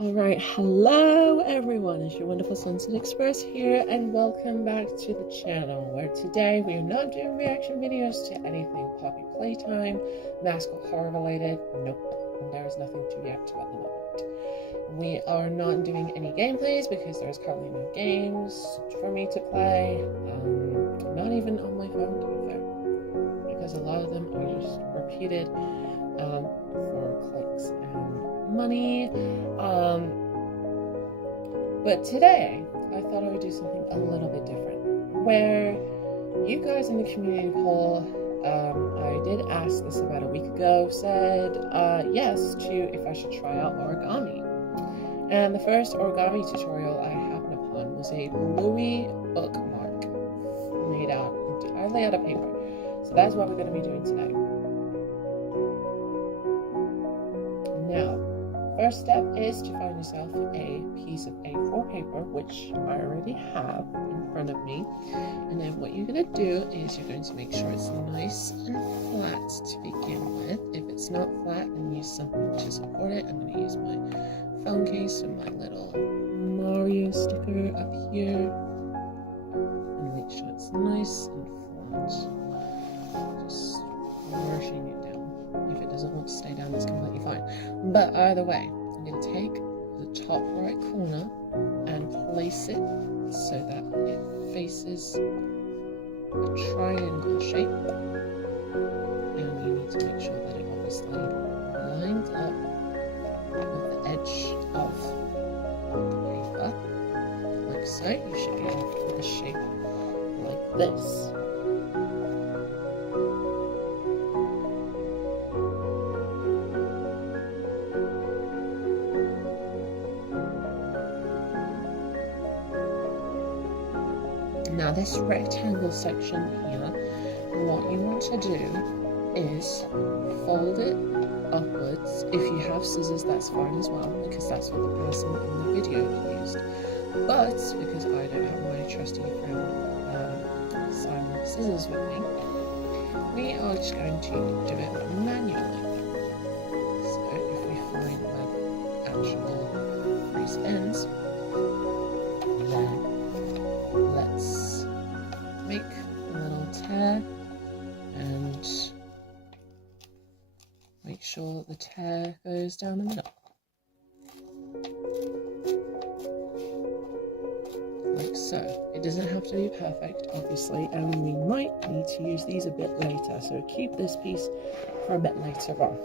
Alright, hello everyone, it's your wonderful Sunset Express here, and welcome back to the channel, where today we are not doing reaction videos to anything Poppy Playtime, Mask or Horror related. Nope, there is nothing to react to at the moment. We are not doing any gameplays because there's currently no games for me to play, not even on my phone to be fair, because a lot of them are just repeated for clicks and money. But today I thought I would do something a little bit different, where you guys in the community poll, I did ask this about a week ago, said yes to if I should try out origami. And the first origami tutorial I happened upon was a Bluey bookmark made out entirely out of paper. So that's what we're going to be doing today. Now, first step is to find yourself a piece of A4 paper, which I already have in front of me. And then what you're going to do is you're going to make sure it's nice and flat to begin with. If it's not flat, then use something to support it. I'm going to use my phone case and my little Mario sticker up here. And make sure it's nice and flat. Just brushing it down. If it doesn't want to stay down, it's completely fine. But either way, I'm going to take the top right corner and place it so that it faces a triangle shape. And you need to make sure that it obviously lines up with the edge of the paper, like so. You should be left with a shape like this. Now this rectangle section here, what you want to do is fold it upwards. If you have scissors, that's fine as well, because that's what the person in the video used. But because I don't have my trusty friend Simon scissors with me, we are just going to do it manually. So if we find where the actual crease ends, then let's make a little tear and make sure that the tear goes down the middle. Like so. It doesn't have to be perfect, obviously, and we might need to use these a bit later, so keep this piece for a bit later on.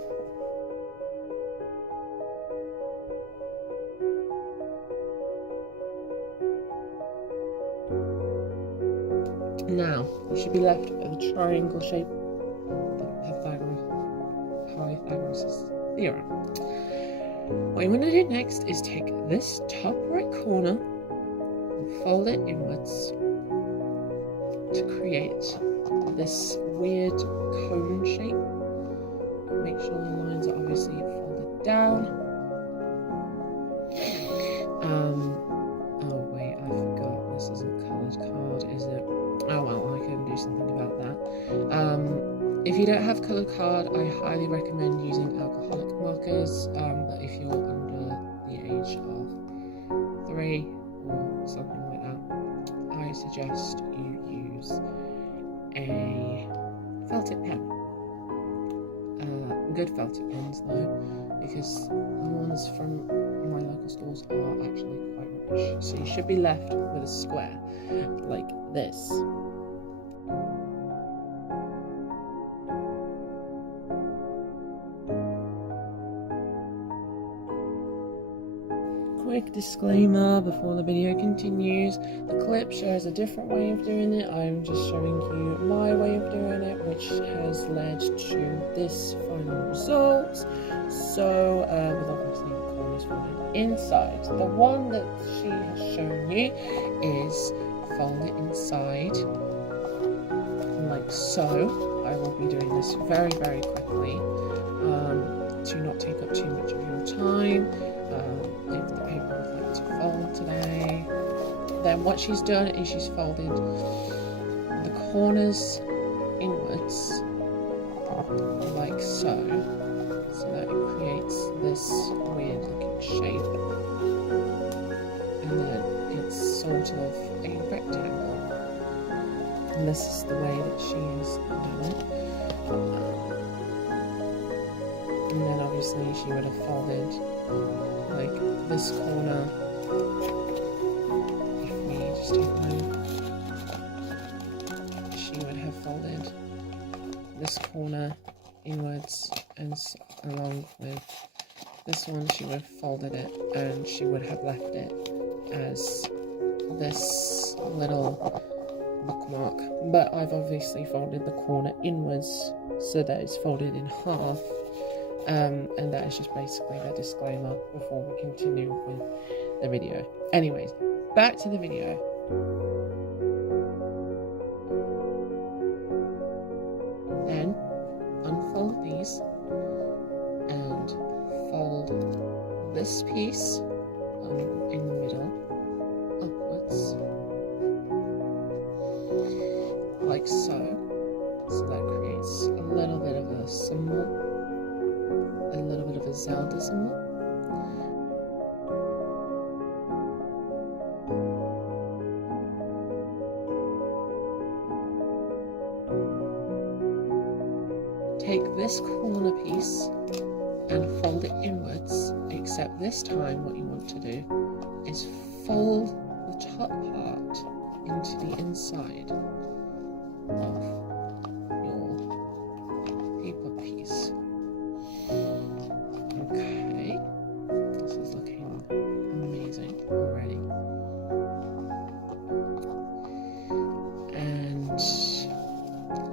Now, you should be left with a triangle shape, the Pythagoras' theorem. What you want to do next is take this top right corner and fold it inwards to create this weird cone shape. Make sure the lines are obviously folded down. Oh wait, I forgot, this isn't coloured card, is it? Oh well, I can do something about that. If you don't have coloured card, I highly recommend using alcoholic markers, but if you're under the age of 3 or something like that, I suggest you use a felt-tip pen. Good felt-tip pens though, because the ones from my local stores are actually quite rubbish. So you should be left with a square like this. Quick disclaimer before the video continues, the clip shows a different way of doing it. I'm just showing you my way of doing it, which has led to this final result. So with obviously the corners folded inside. The one that she has shown you is fold it inside like so. I will be doing this very, very quickly to not take up too much of your time. If the paper would like to fold today, then what she's done is she's folded the corners inwards like so, so that it creates this weird looking shape. and then it's sort of a rectangle. And this is the way that she is doing it. And then obviously she would have folded like this corner. If we just take one, she would have folded this corner inwards, and along with this one she would have folded it, and she would have left it as this little bookmark. But I've obviously folded the corner inwards so that it's folded in half, and that is just basically the disclaimer before we continue with the video. Anyways, back to the video. Then unfold these and fold this piece in the middle upwards, like so. So that creates a little bit of a symbol, a little bit of a Zelda symbol. Take this corner piece and fold it inwards, except this time what you want to do is fold the top part into the inside of your paper piece. Okay, this is looking amazing already. And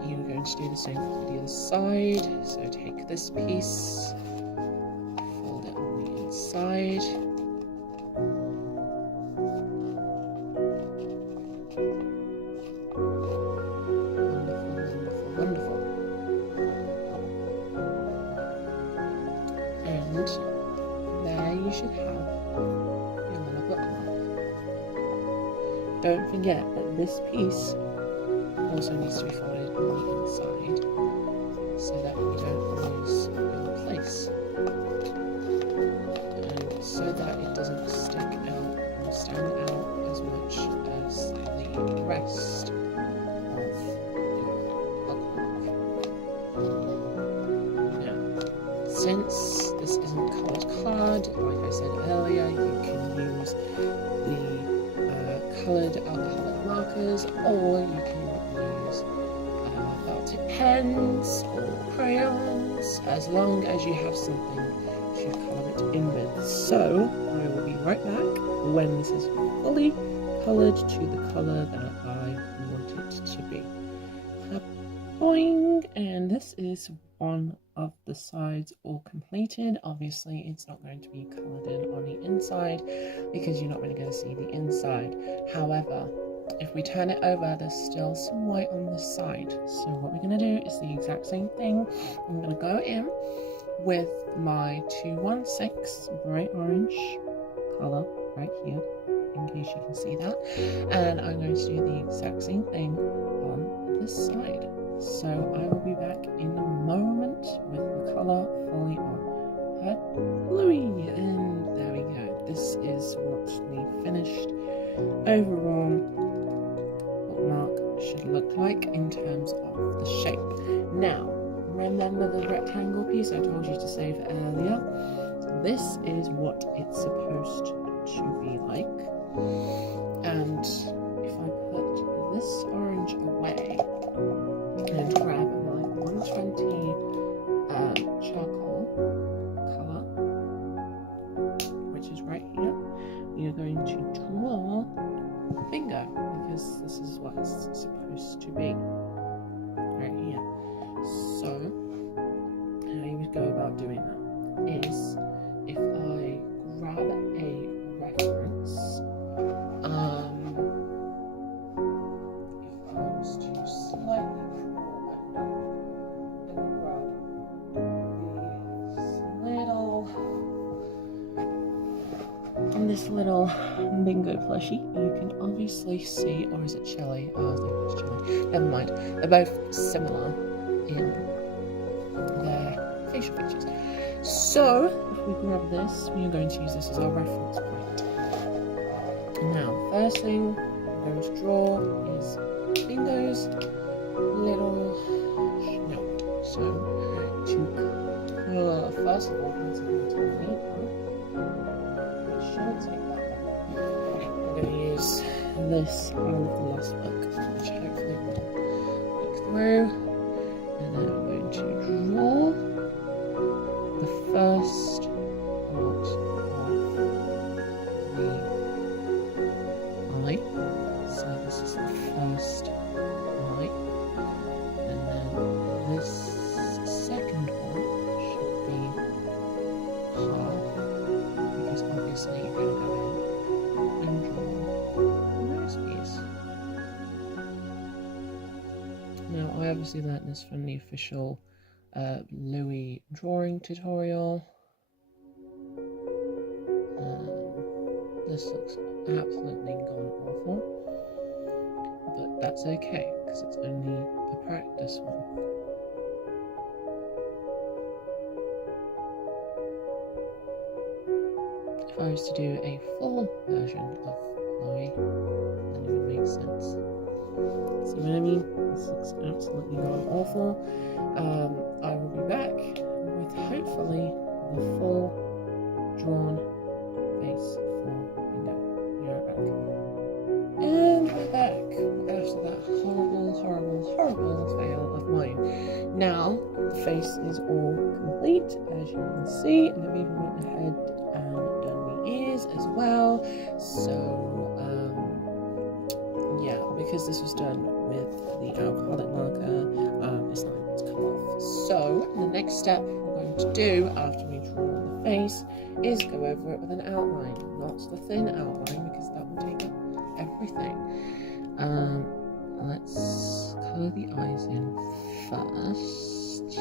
you're going to do the same for the other side. So take this piece, fold it on the inside. Wonderful. And there you should have your little bookmark. Don't forget that this piece also needs to be folded on the inside so that we don't lose our place, and so that it doesn't stick out or stand out as much as the rest of your bookmark. Now, since this isn't coloured card, like I said earlier, you can use the coloured alcoholic markers, or you can use Baltic pens or crayons, as long as you have something to colour it in with. So I will be right back when this is fully coloured to the colour that I want it to be. Boing! And this is one of the sides all completed. Obviously it's not going to be coloured in on the inside because you're not really going to see the inside. However, if we turn it over, there's still some white on the side. So what we're going to do is the exact same thing. I'm going to go in with my 216 bright orange colour right here, in case you can see that. And I'm going to do the exact same thing on this side. So I will be back in a moment with the colour fully on her Bluey. And there we go. This is what the finished overall bookmark should look like in terms of the shape. Now, remember the rectangle piece I told you to save earlier? This is what it's supposed to be like. And if I put this orange away and grab my 120 charcoal colour, which is right here, we are going to draw bingo, because this is what it's supposed to be right here. So how you would go about doing that is, if I grab a reference, if I was to slightly draw back down and grab this little bingo plushie, you can obviously see, or is it Shelly? Oh, I think it's Shelly. Never mind. They're both similar in their facial features. So, if we grab this, we are going to use this as our reference point. Now, first thing I'm going to draw is Bingo's little snout. So, first of all, I'm going to leave one. It shouldn't take that long. I'm going to use this out of the last book, which hopefully will look through. And then I'm going to draw the first part of the eye. So this is the first eye. And then this second one should be half, because obviously you're going to go in and draw the nose piece. Now, I obviously learnt this from the official Bluey drawing tutorial. This looks absolutely gone awful, but that's okay because it's only a practice one. If I was to do a full version of Bluey, then it would make sense. See what I mean? This looks absolutely gone awful. I will be back with hopefully the full drawn face for Bingo. Be right back. And we're back after that horrible fail of mine. Now the face is all complete, as you can see, and I've even went ahead and done the ears as well. So yeah, because this was done with the alcoholic marker, it's not able to come off. So the next step we're going to do after we draw the face is go over it with an outline, not the thin outline because that will take up everything. Let's colour the eyes in first.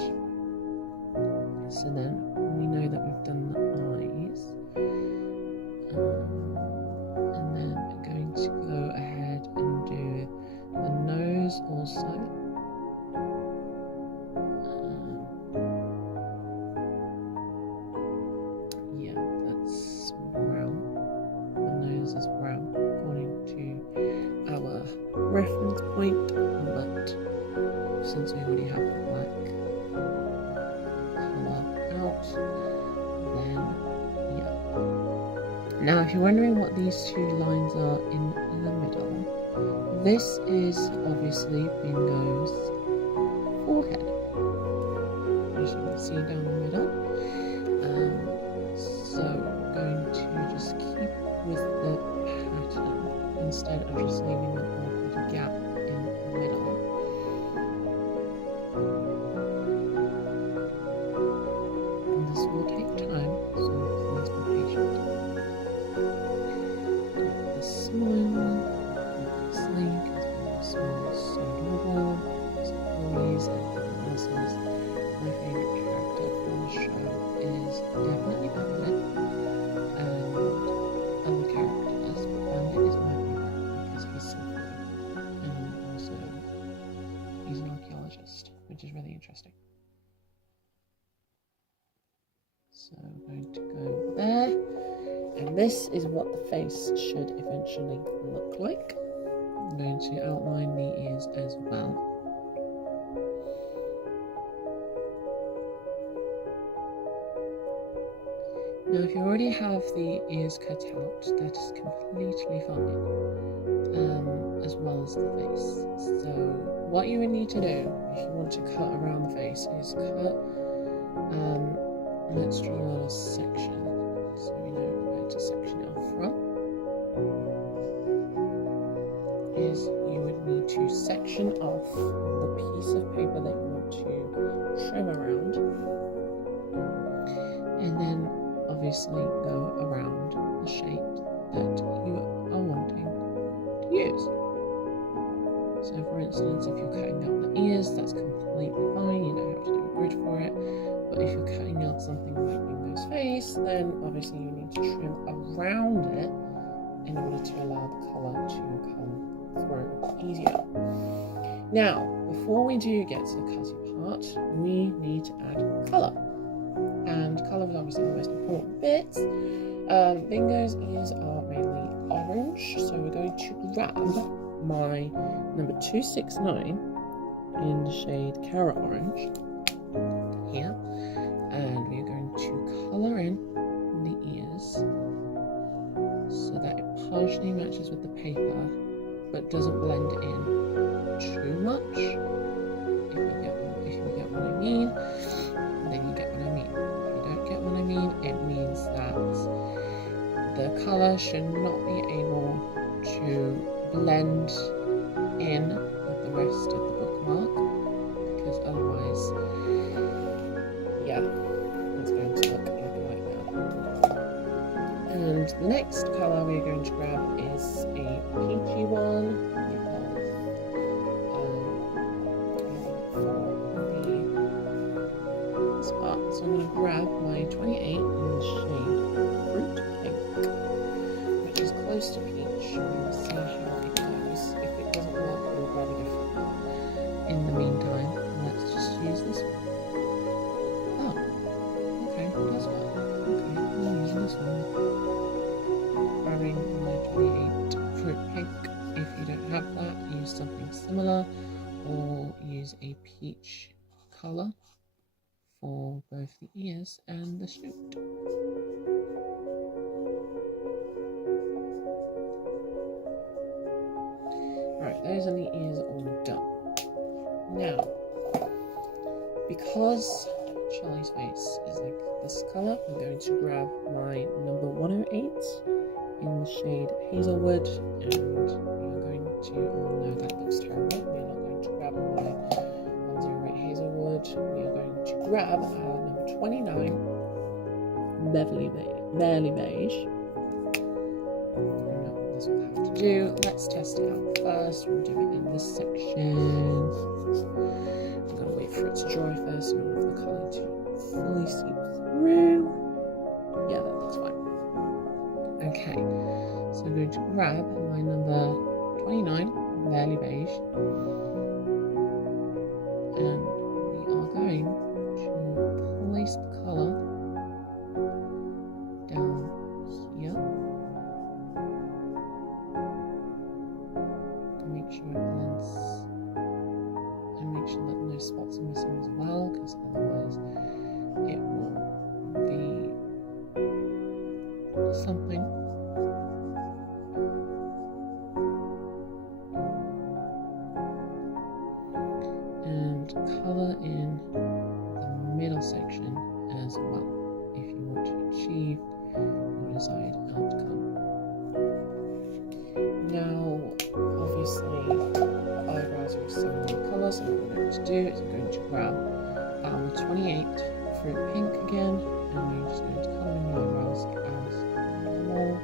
So then we know that we've done the eyes. And then we're going to go ahead and do the nose also. Yeah, that's brown. The nose is brown according to our reference point, but since we already have the black colour out, then yeah. Now, if you're wondering what these two lines are in the middle, this is obviously Bingo's forehead, as you can see down the middle. So I'm going to just keep with the pattern instead of just leaving an awkward gap in the middle. And this will take time, so please be patient. The smile, obviously, because the smile is so adorable. It's always else's. My favourite character from the show is definitely Bandit, and other characters, but Bandit is my favourite because he's so funny, and also he's an archaeologist, which is really interesting. So I'm going to go there. And this is what the face should eventually look like. I'm going to outline the ears as well. Now, if you already have the ears cut out, that is completely fine, as well as the face. So what you would need to do if you want to cut around the face is cut, let's draw a little section so we know where to section it off from. Is you would need to section off the piece of paper that you want to trim around, and then obviously go around the shape that you are wanting to use. So for instance, if you're cutting out the ears, that's completely fine, you don't have to do a grid for it. But if you're cutting out something like Bingo's face, then obviously you need to trim around it in order to allow the colour to come through easier. Now, before we do get to the cutting part, we need to add colour. And colour is obviously the most important bit. Bingo's ears are mainly orange, so we're going to grab my number 269 in the shade Carrot Orange here, and we're going to colour in the ears so that it partially matches with the paper but doesn't blend in too much. If you get what I mean, then you get what I mean. If you don't get what I mean, it means that the colour should not be able to blend in with the rest of the bookmark, because otherwise, yeah, it's going to look like that. And the next colour we're going to grab is a peachy one, so I'm going to grab my 28 in the shade Fruit Pink, which is close to peach. We'll see how it goes. If it doesn't work, we'll grab a different one. In the meantime, let's just use this one. Oh, okay, it does work. Okay, we'll use this one. Grabbing my 28 Fruit Pink. If you don't have that, use something similar, or use a peach colour for both the ears and the shoot. Right, those are the ears all done. Now, because Charlie's face is like this colour, I'm going to grab my number 108 in the shade Hazelwood, and we are going to, oh no, that looks terrible. We are not going to grab my 108 Hazelwood. We are going to grab our number 29 Barely Beige. This will have to do. Let's test it out first. We'll do it in this section. I'm going to wait for it to dry first in order for the colour to fully seep through. Yeah, that looks fine. Okay, so I'm going to grab my number 29 Barely Beige, and we are going to place the colour down here to make sure it blends, and make sure that no spots are missing as well, because otherwise it will be something. And colour in the middle section as well, if you want to achieve your desired outcome. Now, obviously, the eyebrows are a similar colour, so what we're going to do is I'm going to grab our 28 Fruit Pink again, and we're just going to colour in the eyebrows as normal.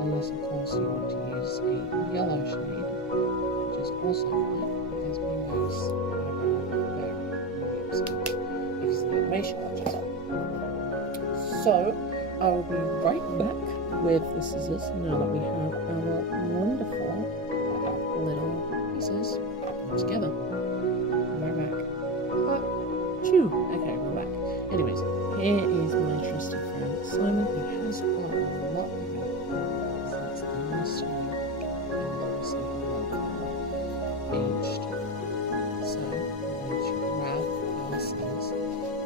Unless, of course, you want to use a yellow shade, which is also fine, because Bingo's eyebrows are very because the animation watches on. So, I will be right back with the scissors now that we have our wonderful little pieces together. Right back. Phew. Okay, we're back. Anyways, here is my trusted friend Simon. He has got a lot bigger since the last time, and obviously a lot more aged. So I'm going to grab our scissors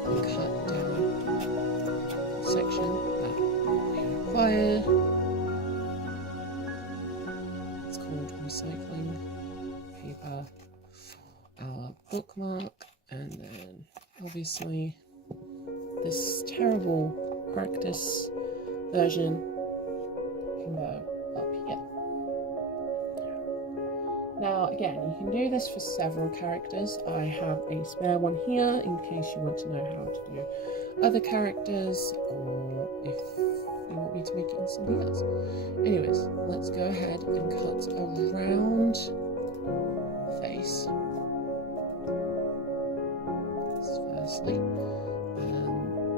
and cut down the section that we require. It's called recycling paper, our bookmark, and then obviously this terrible practice version can go up here. Now again, you can do this for several characters. I have a spare one here in case you want to know how to do other characters, or if you want me to make it in something else. Anyways, let's go ahead and cut around the face. Firstly,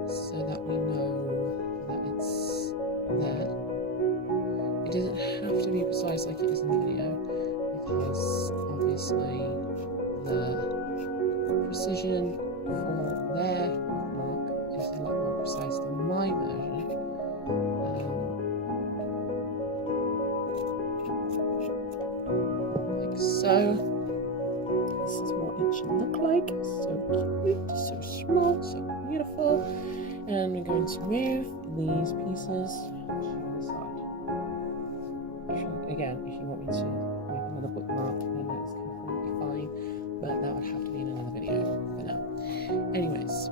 so that we know that it's there. It doesn't have to be precise like it is in the video, because obviously the precision for their mark is a lot more precise than my version. So this is what it should look like. So cute, so small, so beautiful. And we're going to move these pieces to the side. Again, if you want me to make another bookmark, then that's completely fine. But that would have to be in another video for now. Anyways,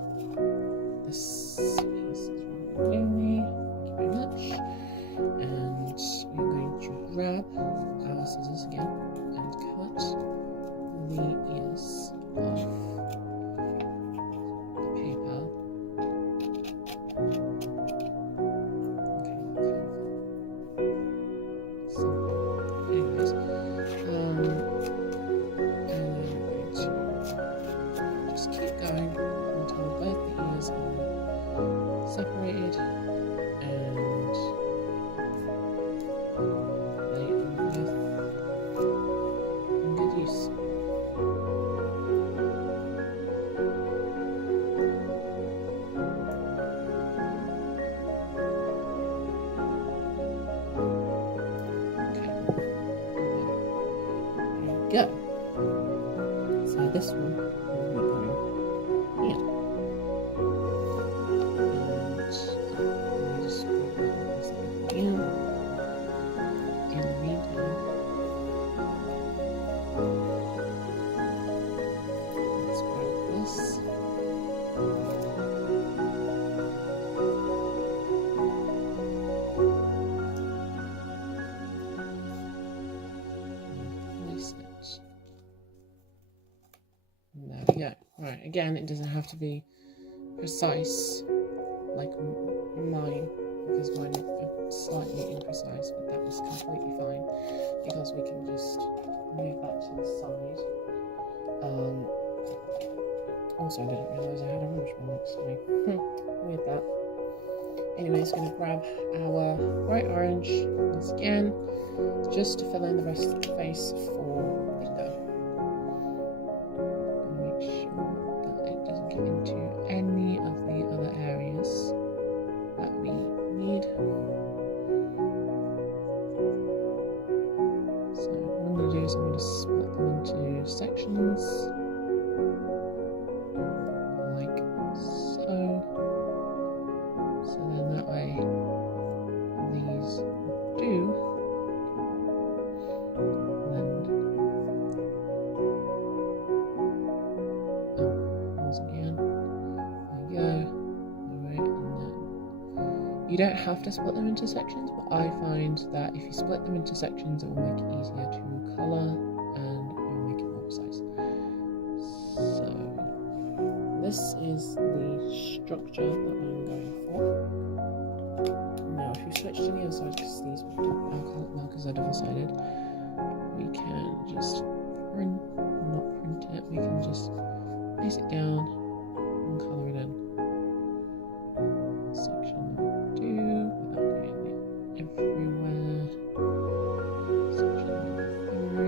this piece is really lonely. Thank you very much. And we're going to grab our scissors again and cut the ears of the paper. Okay, so, anyways, and then we're going to just keep going until both the ears are separated and they are both in good use. Go. So this one will be going here. And let me just grab this again. In the meantime, let's grab this. There we go. Right, again, it doesn't have to be precise like mine, because mine are slightly imprecise, but that was completely fine because we can just move that to the side. Also, I didn't realise I had a rubbish bin next to me. Weird that. Anyways, going to grab our bright orange once again, just to fill in the rest of the face for Bingo. Into any of the other areas that we need. So what I'm going to do is I'm going to split them into sections like so. So then that way these do blend. Once again. Go. Alright, and then you don't have to split them into sections, but I find that if you split them into sections, it will make it easier to colour and it will make it more precise. So this is the structure that I'm going for. Now, if you switch to the other side, because these markers are double-sided, we can just not print it. We can just place it down and colour it in. Section 2 without doing it everywhere. Section 3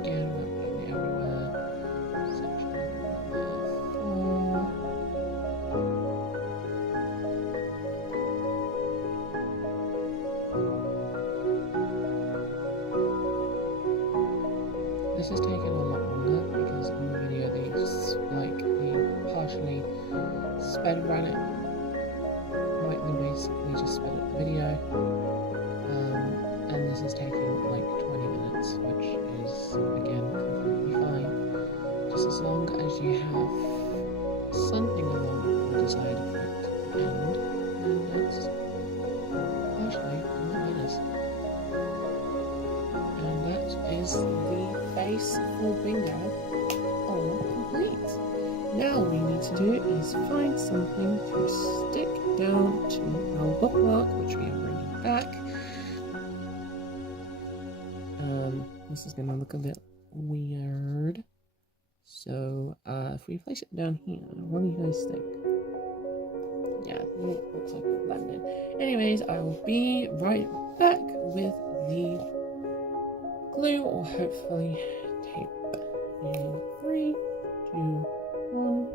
again without doing it everywhere. Section 4. This is taking a lot longer because in the video they partially sped ran it. Like they basically just sped up the video. And this is taking like 20 minutes, which is again completely fine. Just as long as you have something along the desired effect at the end, and that's partially what that is. And that is the face for Bingo all complete. Now all we need to do is find something to stick down to our bookmark, which we are bringing back. This is going to look a bit weird. So if we place it down here, what do you guys think? Yeah, it looks like it's blended. Anyways, I will be right back with the glue, or hopefully tape. In 3, 2, 1.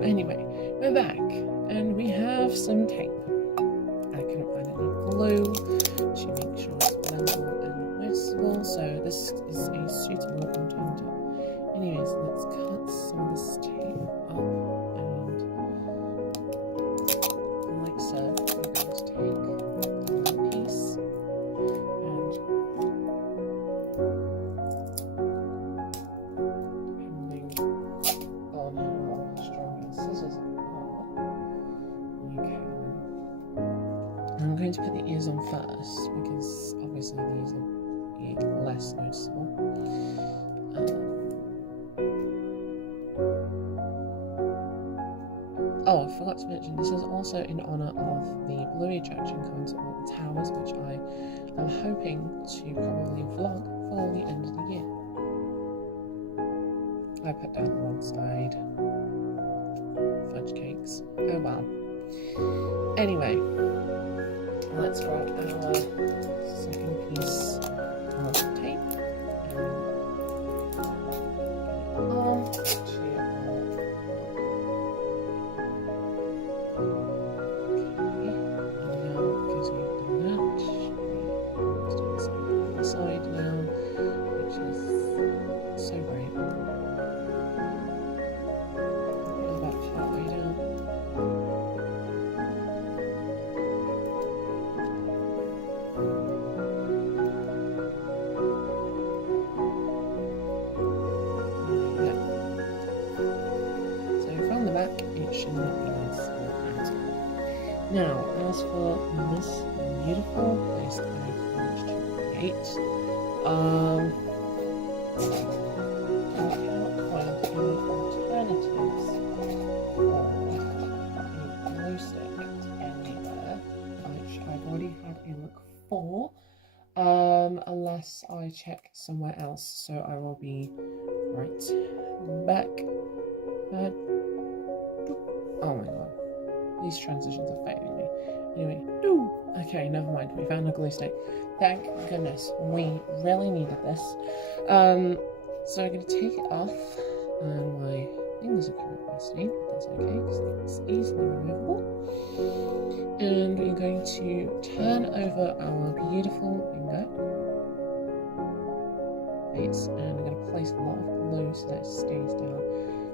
Anyway, we're back and we have some tape. I couldn't find any glue to make sure it's blendable and noticeable, so this is a suitable alternative. Anyways, let's cut some of this tape up and like so, we're going to take one piece and depending on how strong your scissors are, you can. I'm going to put the ears on first because obviously these are less noticeable. Oh, I forgot to mention, this is also in honour of the Bluey attraction coming to Alton Towers, which I am hoping to probably vlog for the end of the year. I put down the wrong side. Fudge cakes. Oh well. Anyway, let's grab our second piece of tape and get it on to side now, which is so great. We're about halfway down. Yeah. So from the back, it should not be as bad. Now, as for this beautiful place that I've managed to create, I cannot find any alternatives for a glue stick anywhere, which I've already had a look for, unless I check somewhere else, so I will be right back. Oh my god, these transitions are failing me. Anyway, okay, never mind, we found a glue stick. Thank goodness, we really needed this. So I'm going to take it off, and my fingers are currently stained, but that's okay, because it's easily removable. And we're going to turn over our beautiful bingo face, and we're going to place a lot of glue so that it stays down,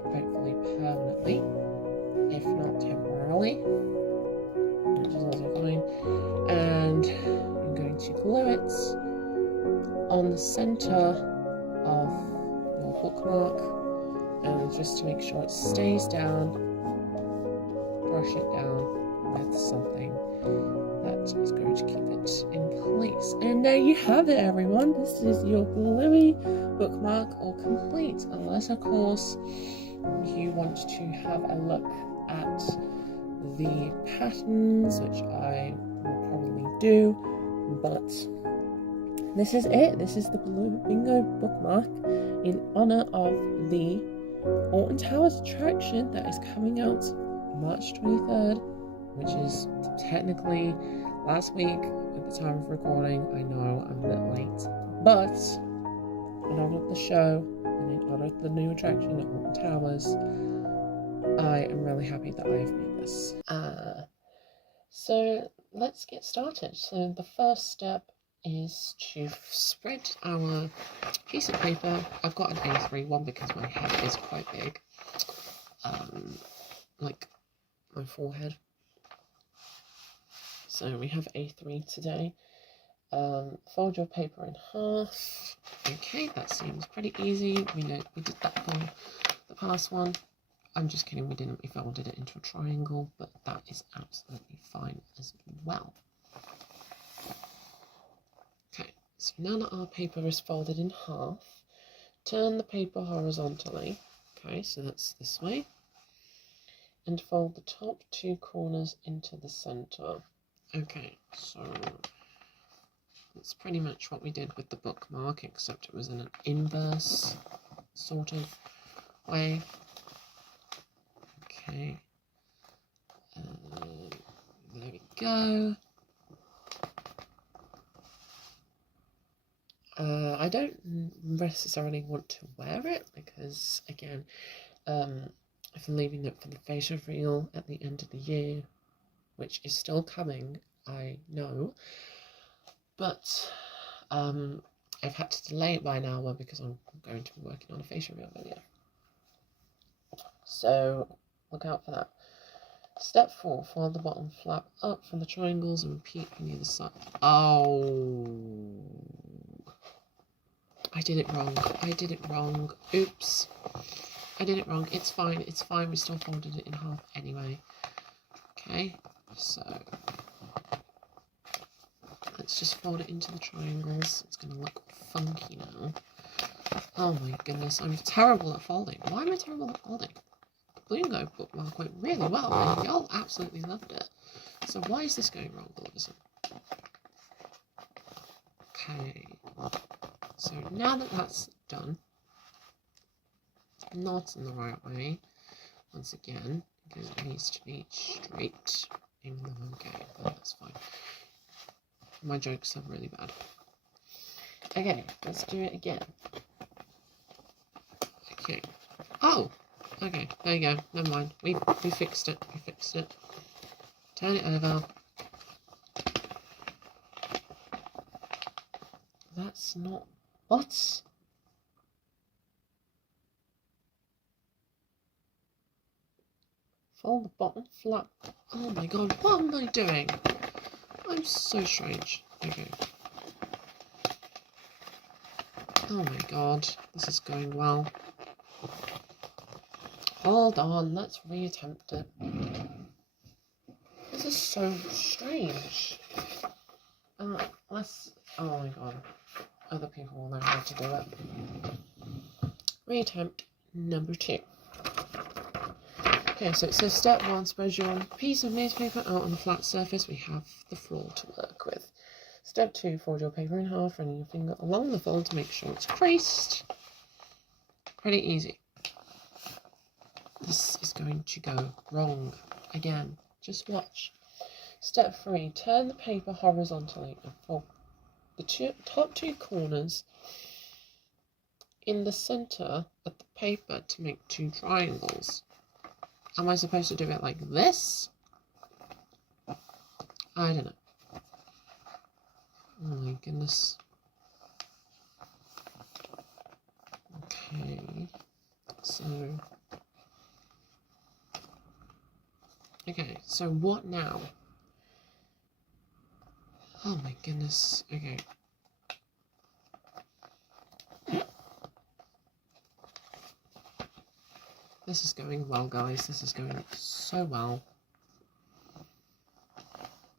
hopefully permanently, if not temporarily, which is also fine. And I'm going to glue it on the centre of your bookmark, and just to make sure it stays down, brush it down with something that is going to keep it in place. And there you have it, everyone. This is your Bluey bookmark all complete, unless of course you want to have a look at the patterns, which I will probably do, but this is it. This is the Blue Bingo bookmark in honour of the Alton Towers attraction that is coming out March 23rd, which is technically last week at the time of recording. I know I'm a bit late, but in honour of the show and in honour of the new attraction at Alton Towers, I am really happy that I have made this. So let's get started. So the first step is to spread our piece of paper. I've got an A3 one because my head is quite big, like my forehead. So we have A3 today. Fold your paper in half. Okay, that seems pretty easy. We know we did that on the past one. I'm just kidding, we didn't. We folded it into a triangle, but that is absolutely fine as well. Okay, so now that our paper is folded in half, turn the paper horizontally. Okay, so that's this way. And fold the top two corners into the center. Okay, so that's pretty much what we did with the bookmark, except it was in an inverse sort of way. Okay, there we go. I don't necessarily want to wear it because, again, I've been leaving it for the facial reveal at the end of the year, which is still coming, I know. But I've had to delay it by an hour because I'm going to be working on a facial reveal video. So look out for that. Step 4, fold the bottom flap up from the triangles and repeat from the other side. Oh, I did it wrong. I did it wrong. Oops. I did it wrong. It's fine. It's fine. We still folded it in half anyway. Okay, so let's just fold it into the triangles. It's going to look funky now. Oh my goodness, I'm terrible at folding. Why am I terrible at folding? The Bluey bookmark went really well and y'all absolutely loved it. So why is this going wrong all of a sudden? Okay, so now that that's done, not in the right way, once again, because it needs to be straight. Okay, but that's fine. My jokes are really bad. Okay, let's do it again. Okay. Oh! Okay, there you go. Never mind. We fixed it. We fixed it. Turn it over. That's not... What? Fold the bottom flap. Oh my god, what am I doing? I'm so strange. Okay. Oh my god, this is going well. Hold on, let's reattempt it. This is so strange. Let's... Oh my god. Other people will know how to do it. Reattempt number 2. Okay, so it says step 1, spread your piece of newspaper out on a flat surface. We have the floor to work with. Step 2, fold your paper in half, running your finger along the fold to make sure it's creased. Pretty easy. This is going to go wrong again. Just watch. Step 3, turn the paper horizontally and fold the top 2 corners in the center of the paper to make 2 triangles. Am I supposed to do it like this? I don't know. Oh my goodness. Okay. So what now? Oh my goodness. Okay. This is going well, guys. This is going so well.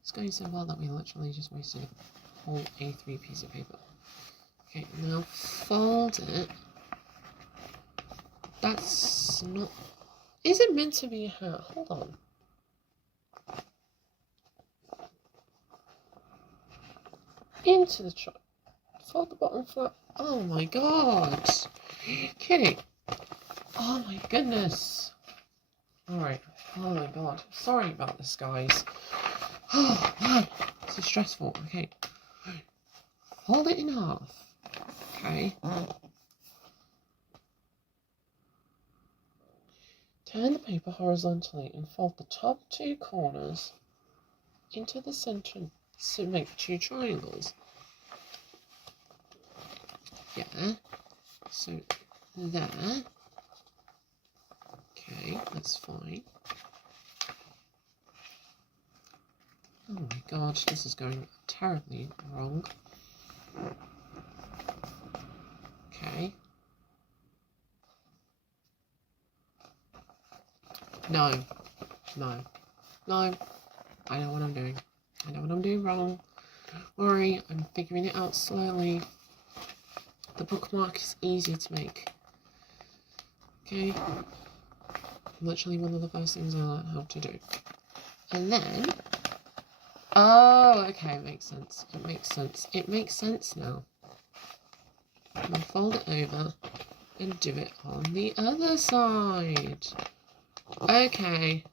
It's going so well that we literally just wasted a whole A3 piece of paper. Okay, now fold it. That's not... Is it meant to be a hat? Hold on. Into the truck. Fold the bottom flap. Oh my god. Kidding. Oh my goodness. Alright. Oh my god. Sorry about this, guys. Oh man. This is stressful. Okay. Fold it in half. Okay. Turn the paper horizontally and fold the top 2 corners into the center to make 2 triangles. Yeah. So there. Okay, that's fine. Oh my god, this is going terribly wrong. Okay. No. No. No. I know what I'm doing. I know what I'm doing wrong. Don't worry, I'm figuring it out slowly. The bookmark is easy to make. Okay. Literally one of the first things I learned how to do. And then... Oh, okay, it makes sense. It makes sense. It makes sense now. I'll fold it over and do it on the other side. Okay.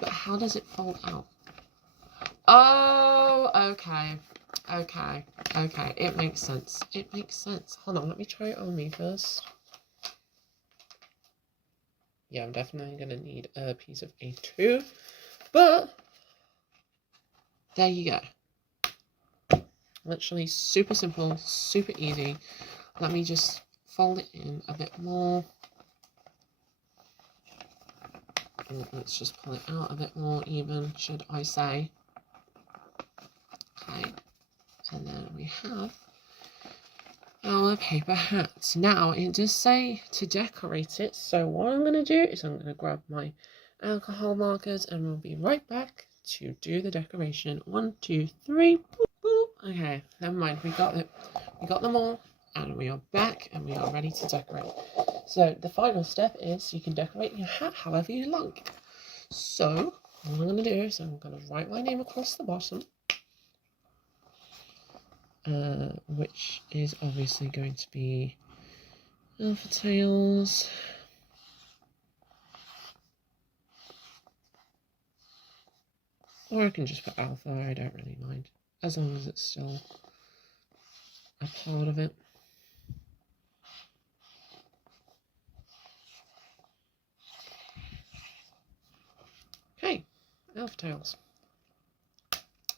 But how does it fold out? Oh, okay. Okay. Okay. It makes sense. It makes sense. Hold on, let me try it on me first. yeah, I'm definitely going to need a piece of A2. But there you go. Literally super simple, super easy. Let me just fold it in a bit more. And let's just pull it out a bit more even, should I say. Okay. And then we have our paper hats. Now, it does say to decorate it, so what I'm going to do is I'm going to grab my alcohol markers and we'll be right back to do the decoration. 1, 2, 3, boop, boop. Okay, never mind, we got it. We got them all, and we are back, and we are ready to decorate. So, the final step is you can decorate your hat however you like. So, what I'm going to do is I'm going to write my name across the bottom. Which is obviously going to be Alpha Tails. Or I can just put Alpha, I don't really mind. As long as it's still a part of it. Okay, Alpha Tails.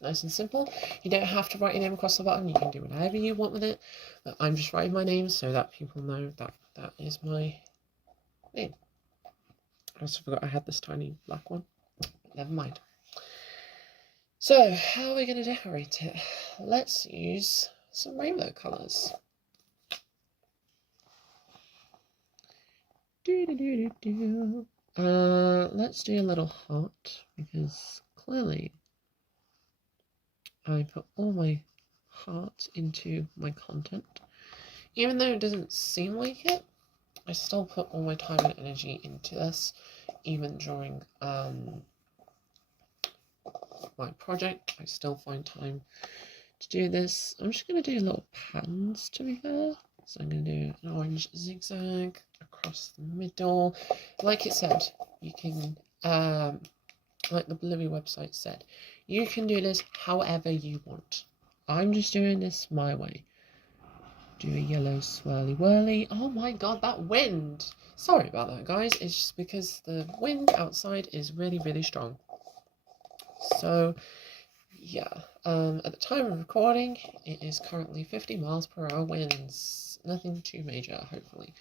Nice and simple. You don't have to write your name across the bottom. You can do whatever you want with it. But I'm just writing my name so that people know that that is my name. I also forgot I had this tiny black one. But never mind. So, how are we going to decorate it? Let's use some rainbow colours. Let's do a little heart, because clearly I put all my heart into my content. Even though it doesn't seem like it, I still put all my time and energy into this, even during my project. I still find time to do this. I'm just going to do little patterns, to be fair. So I'm going to do an orange zigzag across the middle. Like it said, you can, like the Bluey website said, you can do this however you want. I'm just doing this my way. Do a yellow swirly whirly. Oh my god, that wind! Sorry about that, guys. It's just because the wind outside is really, really strong. So, yeah. At the time of recording, it is currently 50 miles per hour winds. Nothing too major, hopefully.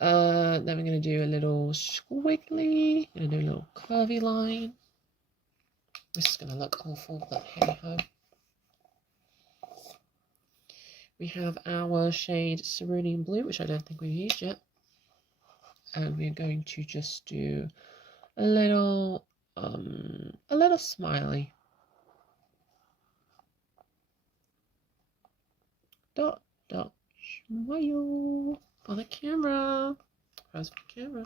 Then we're going to do a little squiggly. Going to do a little curvy line. This is going to look awful, but hey ho. We have our shade Cerulean Blue, which I don't think we've used yet. And we're going to just do a little smiley. Dot, dot, smile for the camera. How's for the camera?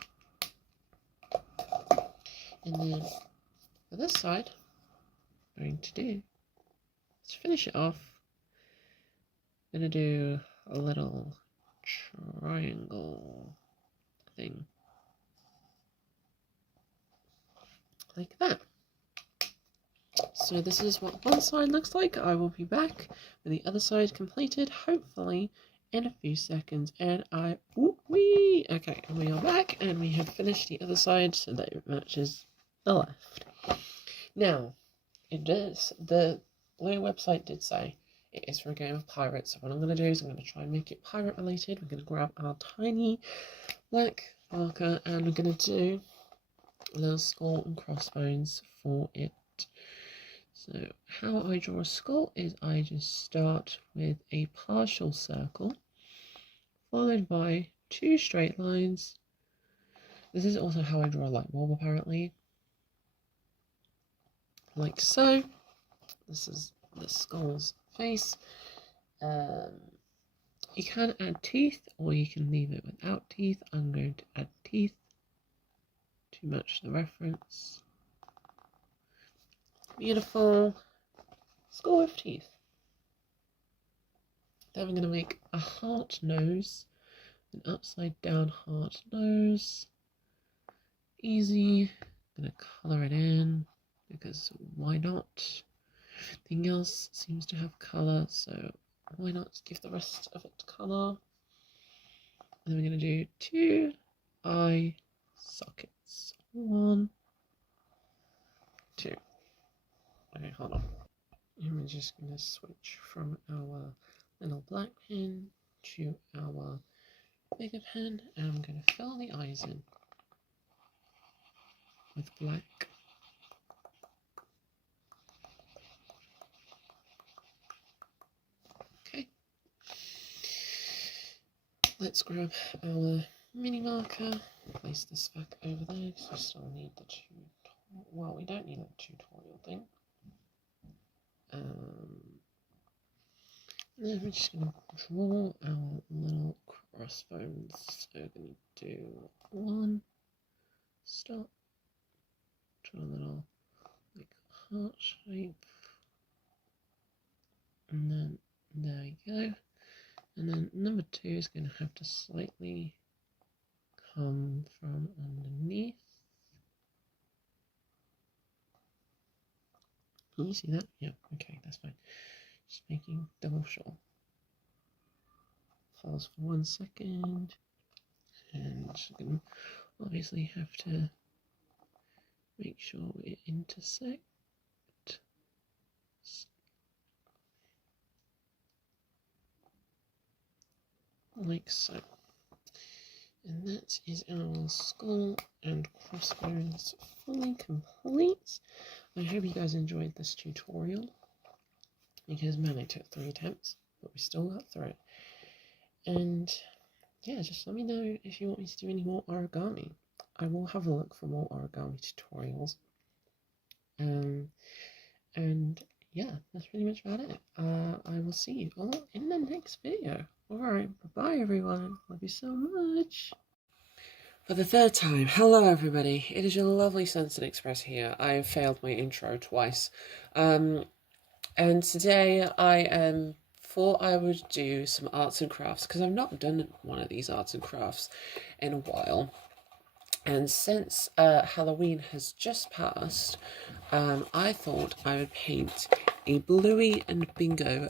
And then for this side, what I'm going to do is finish it off. I'm going to do a little triangle thing. Like that. So this is what one side looks like. I will be back with the other side completed, hopefully in a few seconds. And okay, and we are back, and we have finished the other side so that it matches the left. Now, the Bluey website did say it is for a game of pirates. So what I'm going to do is I'm going to try and make it pirate related. We're going to grab our tiny black marker and we're going to do a little skull and crossbones for it. So how I draw a skull is I just start with a partial circle followed by 2 straight lines. This is also how I draw a light bulb apparently. Like so. This is the skull's face. You can add teeth or you can leave it without teeth. I'm going to add teeth to match the reference. Beautiful skull with teeth. Then we're going to make a heart nose, an upside down heart nose. Easy. I'm going to colour it in because why not? Everything else seems to have colour, so why not give the rest of it colour? And then we're going to do 2 eyebrows. sockets. 1, 2. Okay, hold on. And we're just going to switch from our little black pen to our bigger pen, and I'm going to fill the eyes in with black. Okay. Let's grab our mini marker, place this back over there because we still need the tutorial. Well, we don't need a tutorial thing. Then we're just going to draw our little crossbones. So we're going to do 1, stop, draw a little like heart shape, and then there we go. And then number 2 is going to have to slightly come from underneath. Can you see that? Yeah, okay, that's fine. Just making double sure. Pause for 1 second. And going to obviously have to make sure we intersect. Like so. And that is our skull and crossbones fully complete. I hope you guys enjoyed this tutorial, because man, it took 3 attempts, but we still got through it. And yeah, just let me know if you want me to do any more origami. I will have a look for more origami tutorials. And yeah, that's pretty much about it. I will see you all in the next video. Alright, bye-bye everyone. Love you so much. For the 3rd time, hello everybody. It is your lovely Sunset Express here. I have failed my intro twice. And today I thought I would do some arts and crafts, because I've not done one of these arts and crafts in a while. And since Halloween has just passed, I thought I would paint a Bluey and Bingo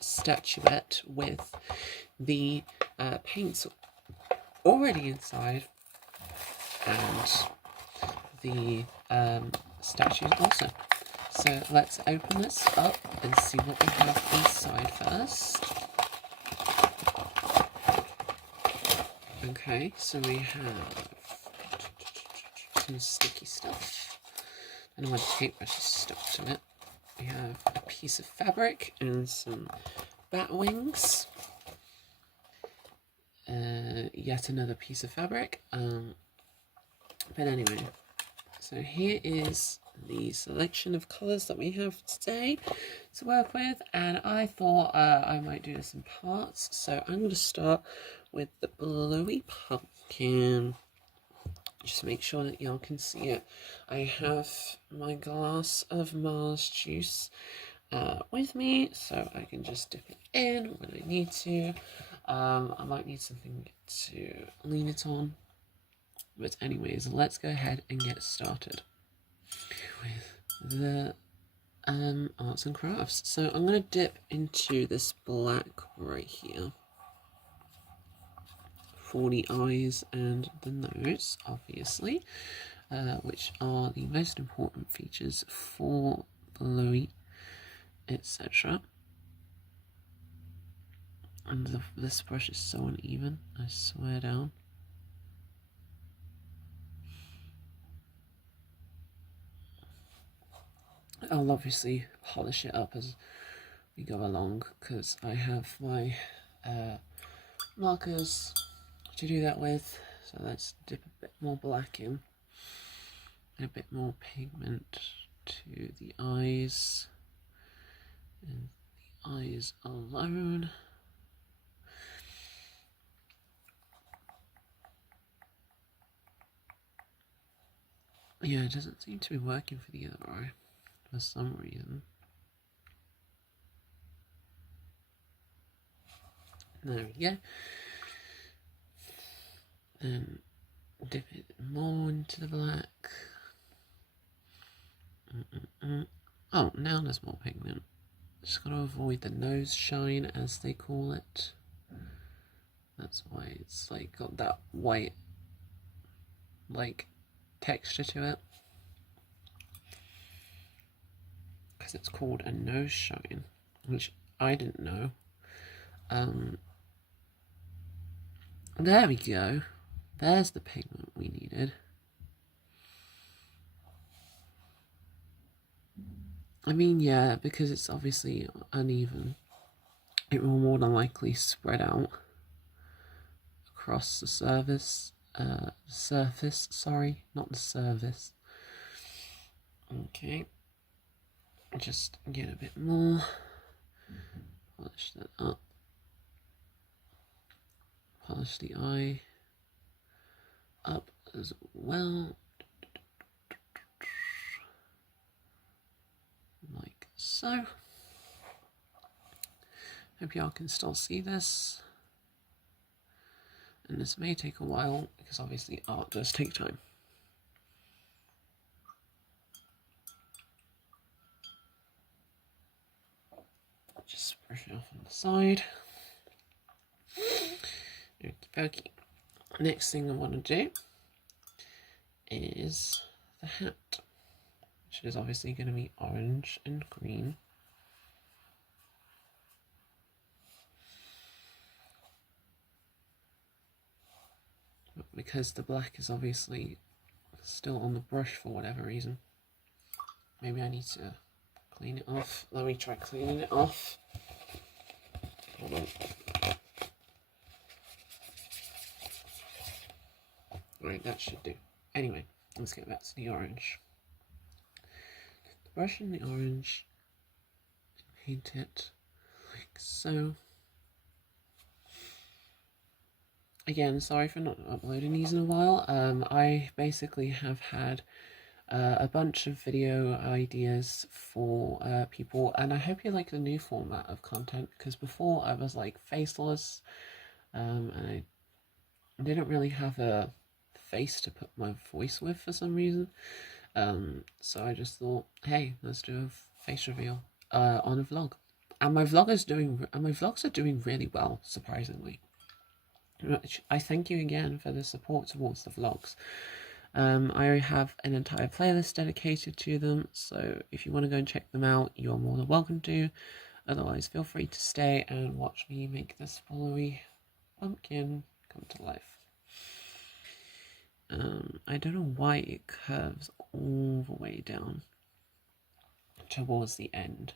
statuette with the paints already inside and the statues also. So let's open this up and see what we have inside first. Okay, so we have some sticky stuff. I don't know why the paintbrush is stuck to it. We have a piece of fabric and some bat wings. Yet another piece of fabric. But anyway, so here is the selection of colours that we have today to work with, and I thought I might do this in parts. So I'm going to start with the Bluey pumpkin. Just make sure that y'all can see it. I have my glass of Mars juice with me, so I can just dip it in when I need to. I might need something to lean it on. But anyways, let's go ahead and get started with the arts and crafts. So I'm going to dip into this black right here for the eyes and the nose, obviously, which are the most important features for Bluey, etc. And this brush is so uneven, I swear down. I'll obviously polish it up as we go along, because I have my markers to do that with. So let's dip a bit more black in and a bit more pigment to the eyes and the eyes alone. Yeah, it doesn't seem to be working for the other eye for some reason. There we go. Then dip it more into the black. Oh, now there's more pigment. Just gotta avoid the nose shine, as they call it. That's why it's like got that white like texture to it, because it's called a nose shine, which I didn't know. There we go. There's the pigment we needed. I mean, yeah, because it's obviously uneven, it will more than likely spread out across the surface. Sorry, not the service. Okay, just get a bit more. Polish that up. Polish the eye up as well. Like so. Hope y'all can still see this. And this may take a while, because obviously art does take time. Just brush it off on the side. Okie dokie. Next thing I want to do is the hat, which is obviously going to be orange and green. But because the black is obviously still on the brush for whatever reason, maybe I need to clean it off. Let me try cleaning it off. Hold on. Right, that should do. Anyway, let's get back to the orange. The brush in the orange, paint it like so. Again, sorry for not uploading these in a while. I basically have had a bunch of video ideas for people, and I hope you like the new format of content, because before I was like faceless, and I didn't really have a face to put my voice with for some reason. So I just thought, hey, let's do a face reveal on a vlog, and my vlogs are doing really well, surprisingly. I thank you again for the support towards the vlogs. I have an entire playlist dedicated to them, so if you want to go and check them out, you are more than welcome to. Otherwise, feel free to stay and watch me make this Bluey pumpkin come to life. I don't know why it curves all the way down towards the end.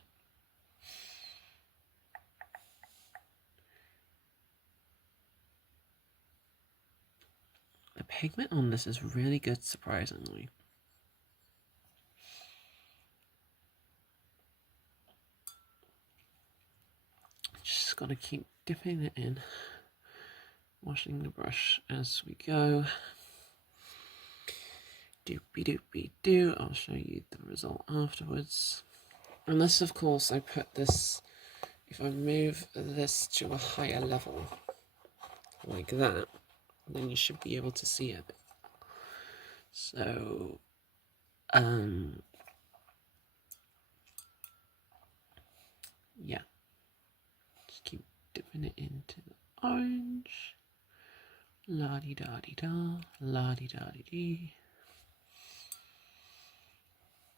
The pigment on this is really good, surprisingly. Just gotta keep dipping it in, washing the brush as we go. Doopy doopy doo. I'll show you the result afterwards. Unless, of course, I put this, if I move this to a higher level, like that, then you should be able to see it. So, yeah. Just keep dipping it into the orange. La-di-da-di-da, la-di-da-di-dee.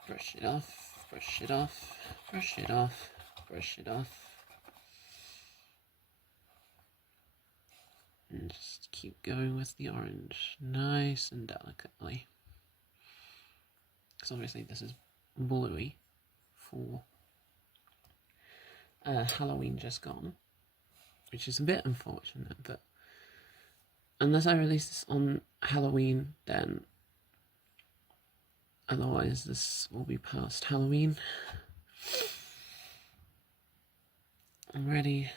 Brush it off, brush it off, brush it off, brush it off. And just keep going with the orange, nice and delicately. Because obviously this is Bluey for Halloween just gone, which is a bit unfortunate, but unless I release this on Halloween, then otherwise this will be past Halloween. I'm ready.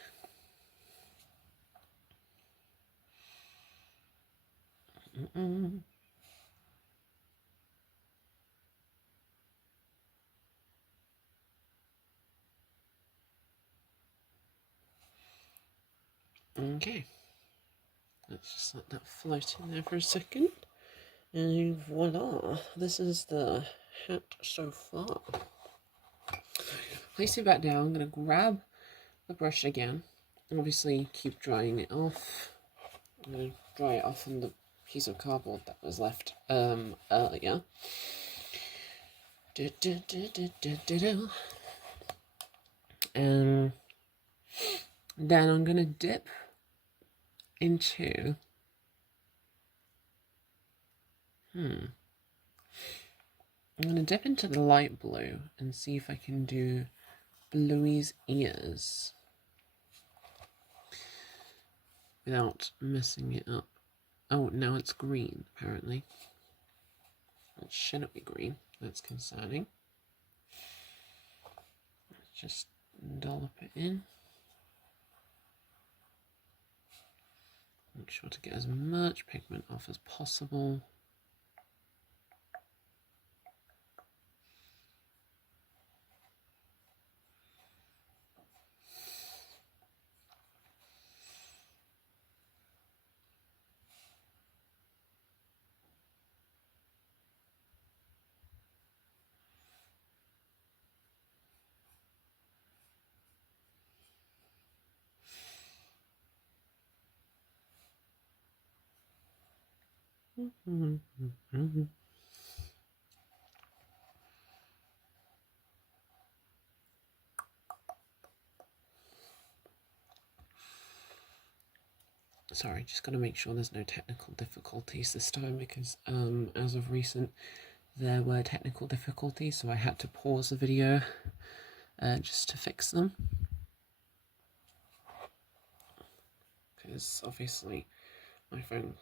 Okay, let's just let that float in there for a second, and voila, this is the hat so far. Place it back down. I'm going to grab the brush again, obviously keep drying it off. I'm going to dry it off on the piece of cardboard that was left earlier. Then I'm going to dip into I'm going to dip into the light blue and see if I can do Bluey's ears without messing it up. Oh, now it's green, apparently. It shouldn't be green. That's concerning. Let's just dollop it in. Make sure to get as much pigment off as possible. Sorry, just got to make sure there's no technical difficulties this time because as of recent there were technical difficulties, so I had to pause the video just to fix them. Because obviously my phone,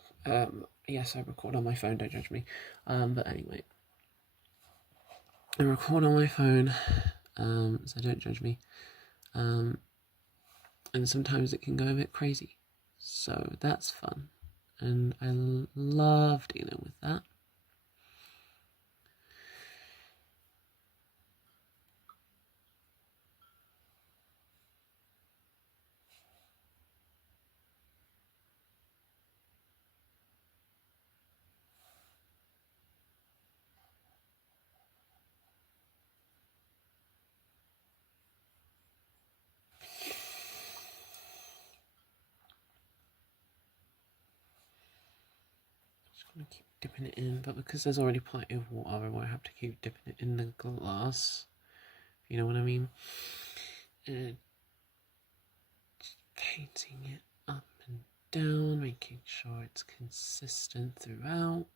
yes, I record on my phone, don't judge me, but anyway, I record on my phone, so don't judge me, and sometimes it can go a bit crazy, so that's fun, and I love dealing with that. I'm going to keep dipping it in, but because there's already plenty of water, I won't have to keep dipping it in the glass, if you know what I mean. And just painting it up and down, making sure it's consistent throughout.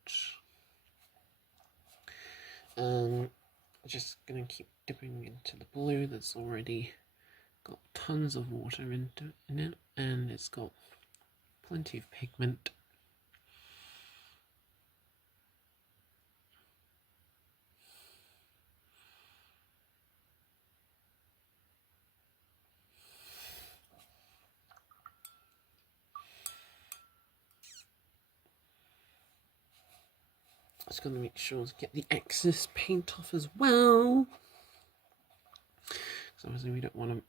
Just going to keep dipping into the blue that's already got tons of water in it, and it's got plenty of pigment. Just going to make sure to get the excess paint off as well. Because obviously we don't want to,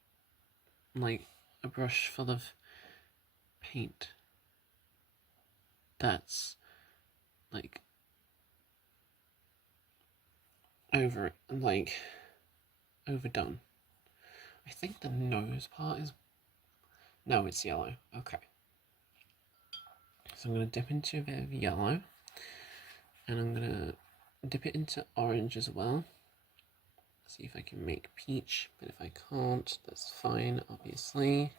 like, a brush full of paint that's, like, overdone. I think the nose part is, no, it's yellow. Okay. So I'm going to dip into a bit of yellow. And I'm going to dip it into orange as well. See if I can make peach, but if I can't, that's fine, obviously.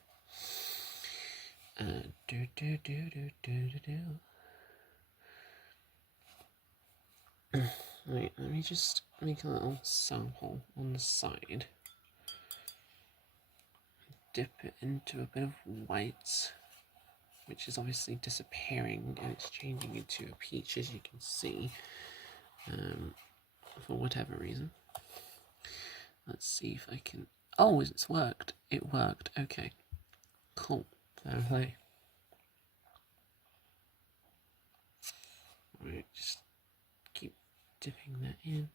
Right, let me just make a little sample on the side. Dip it into a bit of white, which is obviously disappearing, and it's changing into a peach, as you can see, for whatever reason. Let's see if I can... Oh, it's worked. It worked. Okay. Cool. Fair play. Alright, just keep dipping that in.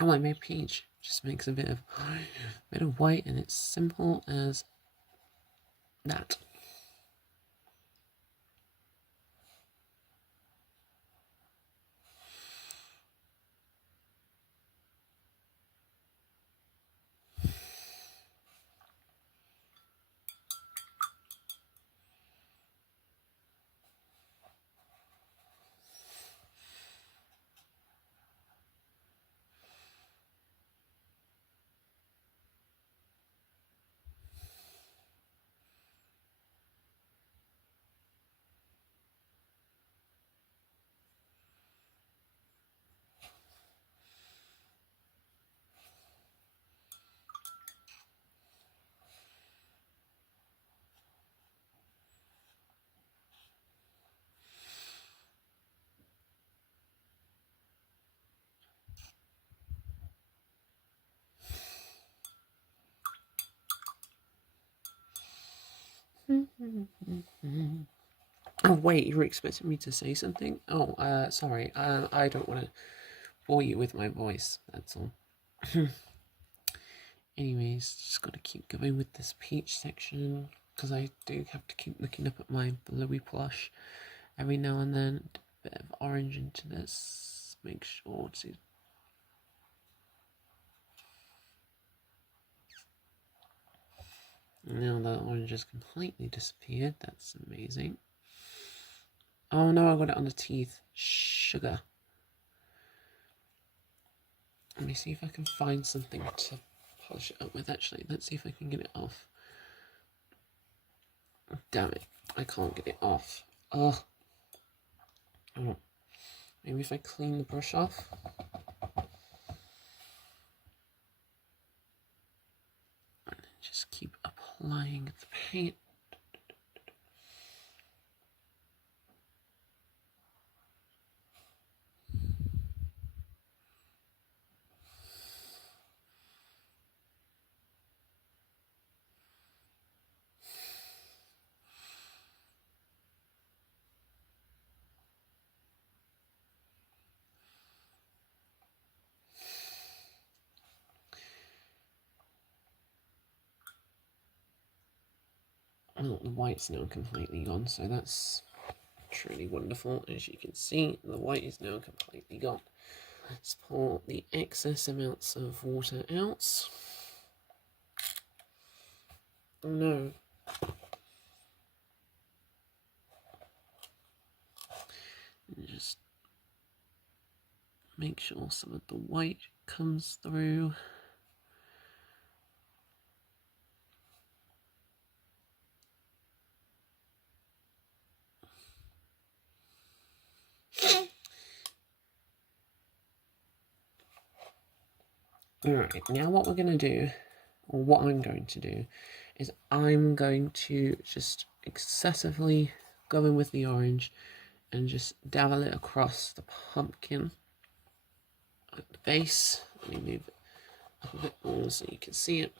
Oh, I made peach. Just makes a bit of white, and it's simple as that. Oh wait, you were expecting me to say something? Oh, sorry. I don't want to bore you with my voice. That's all. Anyways, just gotta keep going with this peach section because I do have to keep looking up at my Bluey plush every now and then. A bit of orange into this. Make sure to. Now the orange has completely disappeared. That's amazing. Oh no, I got it on the teeth. Sugar. Let me see if I can find something to polish it up with. Actually, let's see if I can get it off. Damn it, I can't get it off. Ugh. Oh. Maybe if I clean the brush off. And then just keep applying the paint. Well, the white's now completely gone, so that's truly wonderful. As you can see, the white is now completely gone. Let's pour the excess amounts of water out. Oh no. And just make sure some of the white comes through. Alright, now what we're going to do, or what I'm going to do, is I'm going to just excessively go in with the orange and just dabble it across the pumpkin at the base. Let me move it up a bit more so you can see it.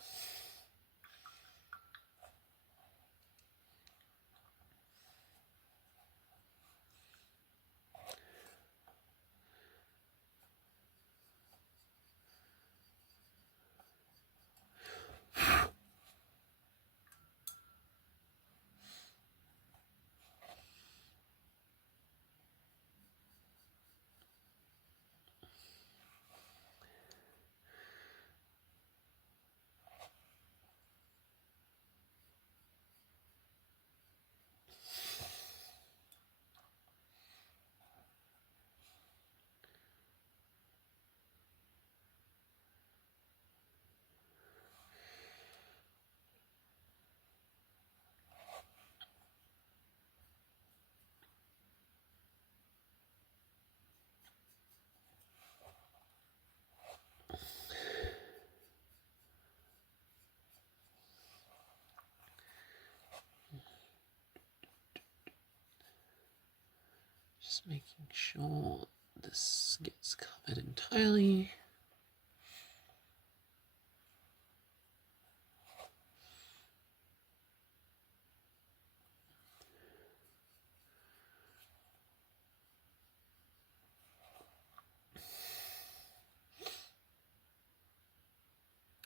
Just making sure this gets covered entirely.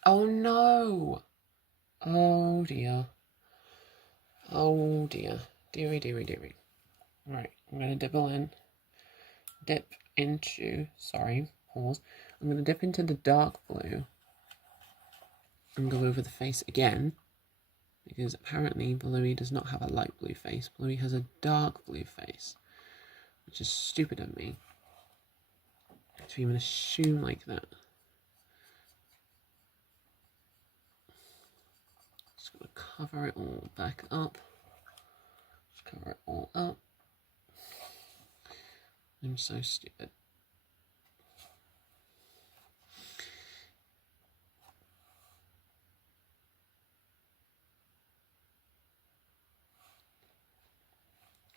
Oh no! Oh dear. Oh dear. Deary, deary, deary. Right, I'm going to dip into, sorry, pause. I'm going to dip into the dark blue and go over the face again, because apparently Bluey does not have a light blue face. Bluey has a dark blue face, which is stupid of me to even assume like that. Just going to cover it all back up. Just cover it all up. I'm so stupid.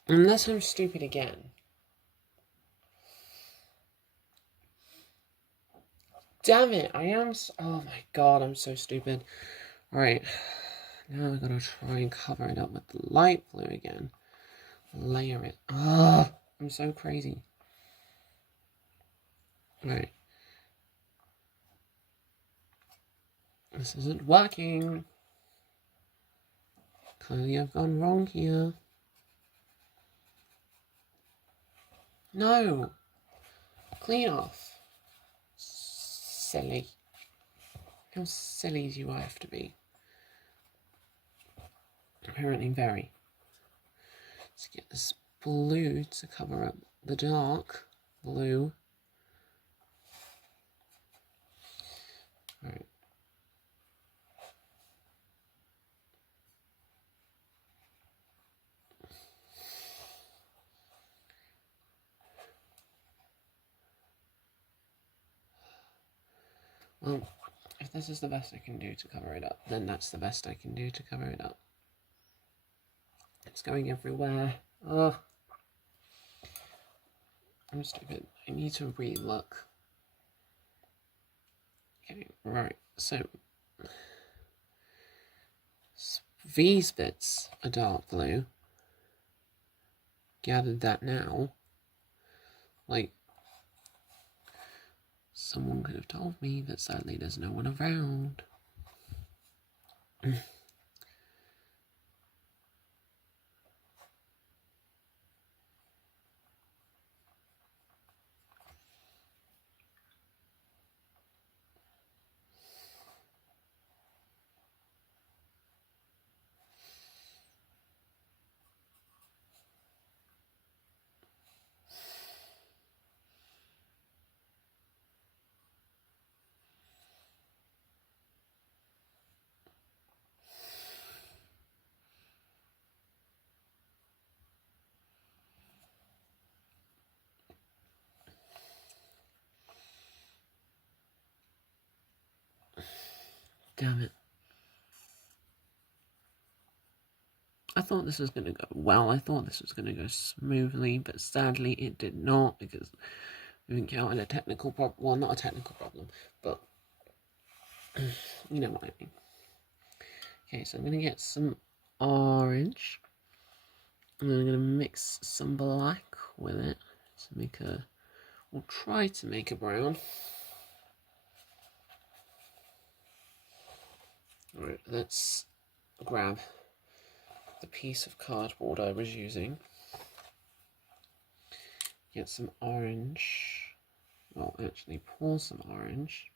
Unless I'm stupid again. Damn it, I am. Oh my god, I'm so stupid. Alright, Now we've got to try and cover it up with the light blue again. Layer it. Ah, I'm so crazy. Right. This isn't working. Clearly I've gone wrong here. No! Clean off. Silly. How silly do I have to be? Apparently very. Let's get this blue to cover up the dark blue. Right. Well, if this is the best I can do to cover it up, then that's the best I can do to cover it up. It's going everywhere. Oh, I'm stupid. I need to re-look. Okay, right. So these bits are dark blue. Gathered that now. Like, someone could have told me, but sadly there's no one around. Damn it. I thought this was going to go well. I thought this was going to go smoothly, but sadly it did not, because we encountered a technical problem. Well, not a technical problem, but you know what I mean. Okay, so I'm going to get some orange, and then I'm going to mix some black with it to make a... We'll try to make a brown. Alright, let's grab the piece of cardboard I was using. Get some orange. Well, actually pour some orange,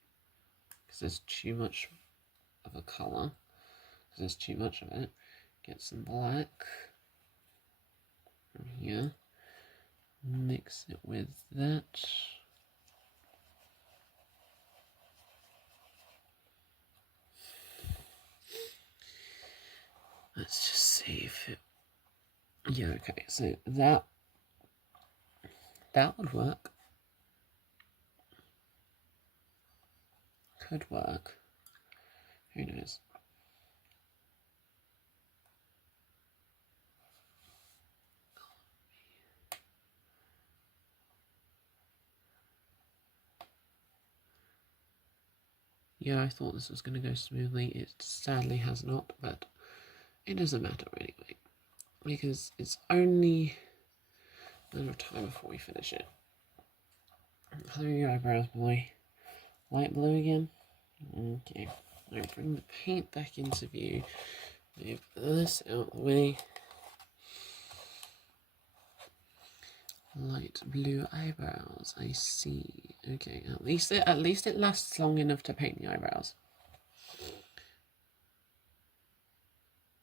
because there's too much of a colour. Because there's too much of it. Get some black from here. Mix it with that. Let's just see if it... Yeah, okay, so that would work. Could work. Who knows? Yeah, I thought this was going to go smoothly. It sadly has not, but it doesn't matter anyway, because it's only a matter of time before we finish it. Color your eyebrows, boy. Light blue again. Okay. Now bring the paint back into view. Move this out of the way. Light blue eyebrows. I see. Okay. At least it lasts long enough to paint the eyebrows.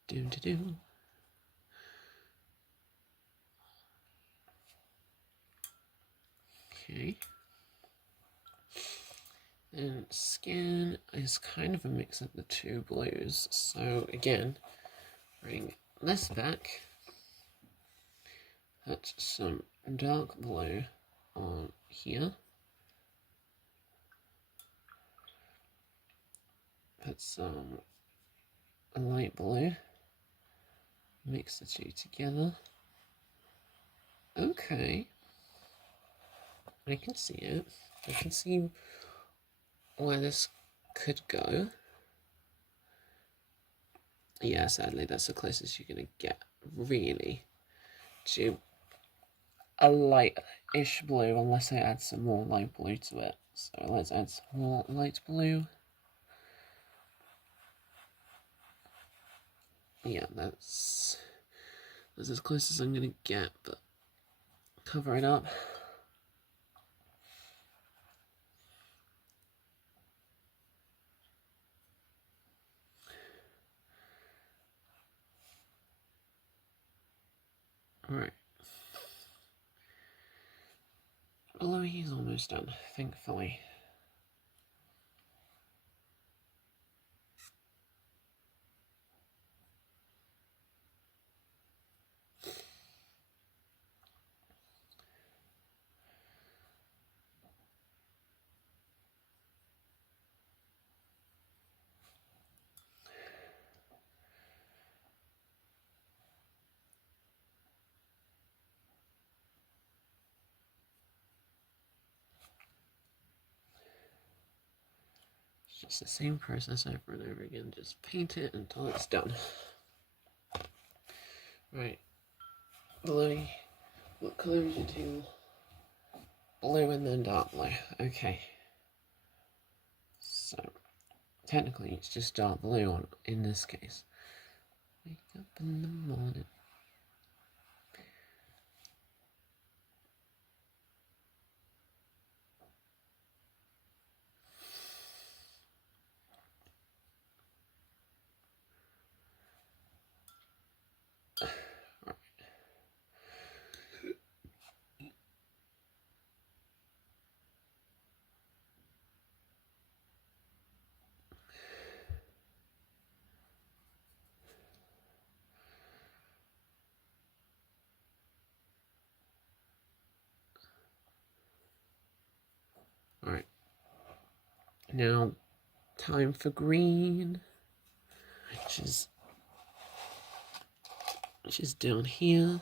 Do. Okay. And skin is kind of a mix of the two blues. So again, bring this back. Put some dark blue on here. Put some light blue. Mix the two together. Okay. I can see it. I can see where this could go. Yeah, sadly, that's the closest you're going to get, really, to a light-ish blue, unless I add some more light blue to it. So let's add some more light blue. Yeah, that's as close as I'm going to get, but cover it up. Alright. Bluey is almost done, thankfully. It's just the same process over and over again, just paint it until it's done. Right. Bluey, what colour is your tingle? Blue and then dark blue. Okay. So, technically it's just dark blue on in this case. Wake up in the morning. Alright. Now, time for green, which is down here.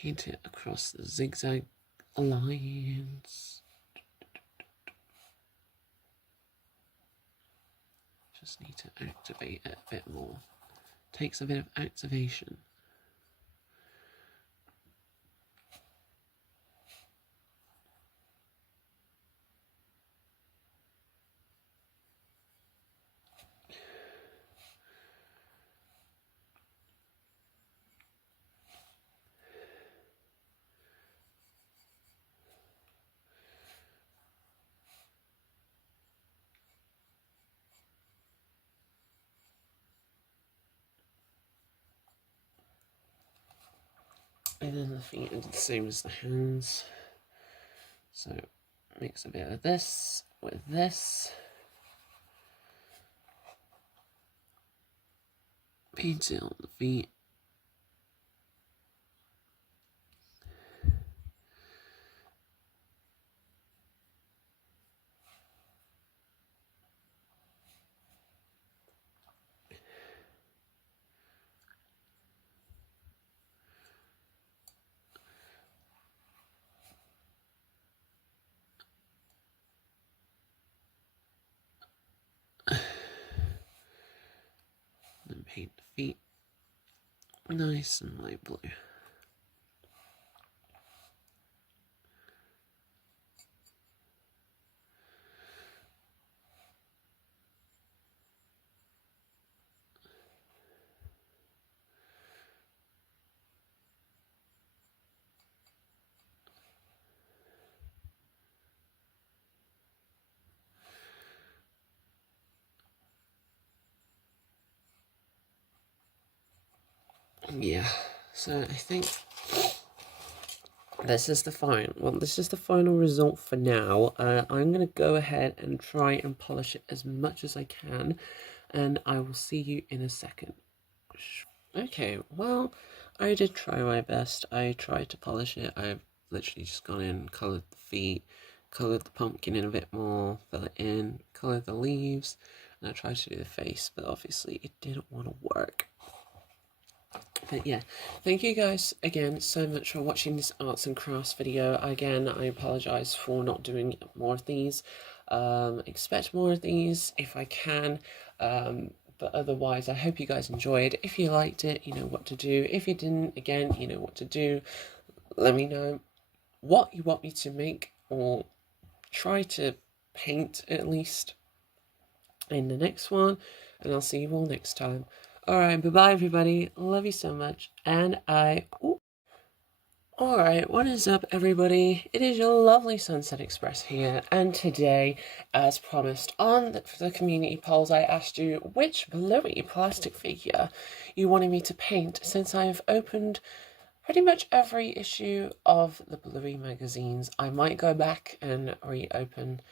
Paint it across the zigzag lines. Just need to activate it a bit more. Takes a bit of activation. And then the feet are the same as the hands. So mix a bit of this with this. Paint it on the feet. Then paint the feet nice and light blue. Yeah, so I think this is the final result for now. I'm going to go ahead and try and polish it as much as I can, and I will see you in a second. Okay, well, I did try my best. I tried to polish it. I've literally just gone in, coloured the feet, coloured the pumpkin in a bit more, fill it in, coloured the leaves, and I tried to do the face, but obviously it didn't want to work. But yeah, thank you guys again so much for watching this arts and crafts video. Again, I apologise for not doing more of these. Expect more of these if I can. But otherwise, I hope you guys enjoyed. If you liked it, you know what to do. If you didn't, again, you know what to do. Let me know what you want me to make or try to paint at least in the next one. And I'll see you all next time. Alright, bye-bye everybody. Love you so much. And Alright, what is up everybody? It is your lovely Sunset Express here, and today, as promised on the community polls, I asked you which Bluey plastic figure you wanted me to paint, since I've opened pretty much every issue of the Bluey magazines. I might go back and reopen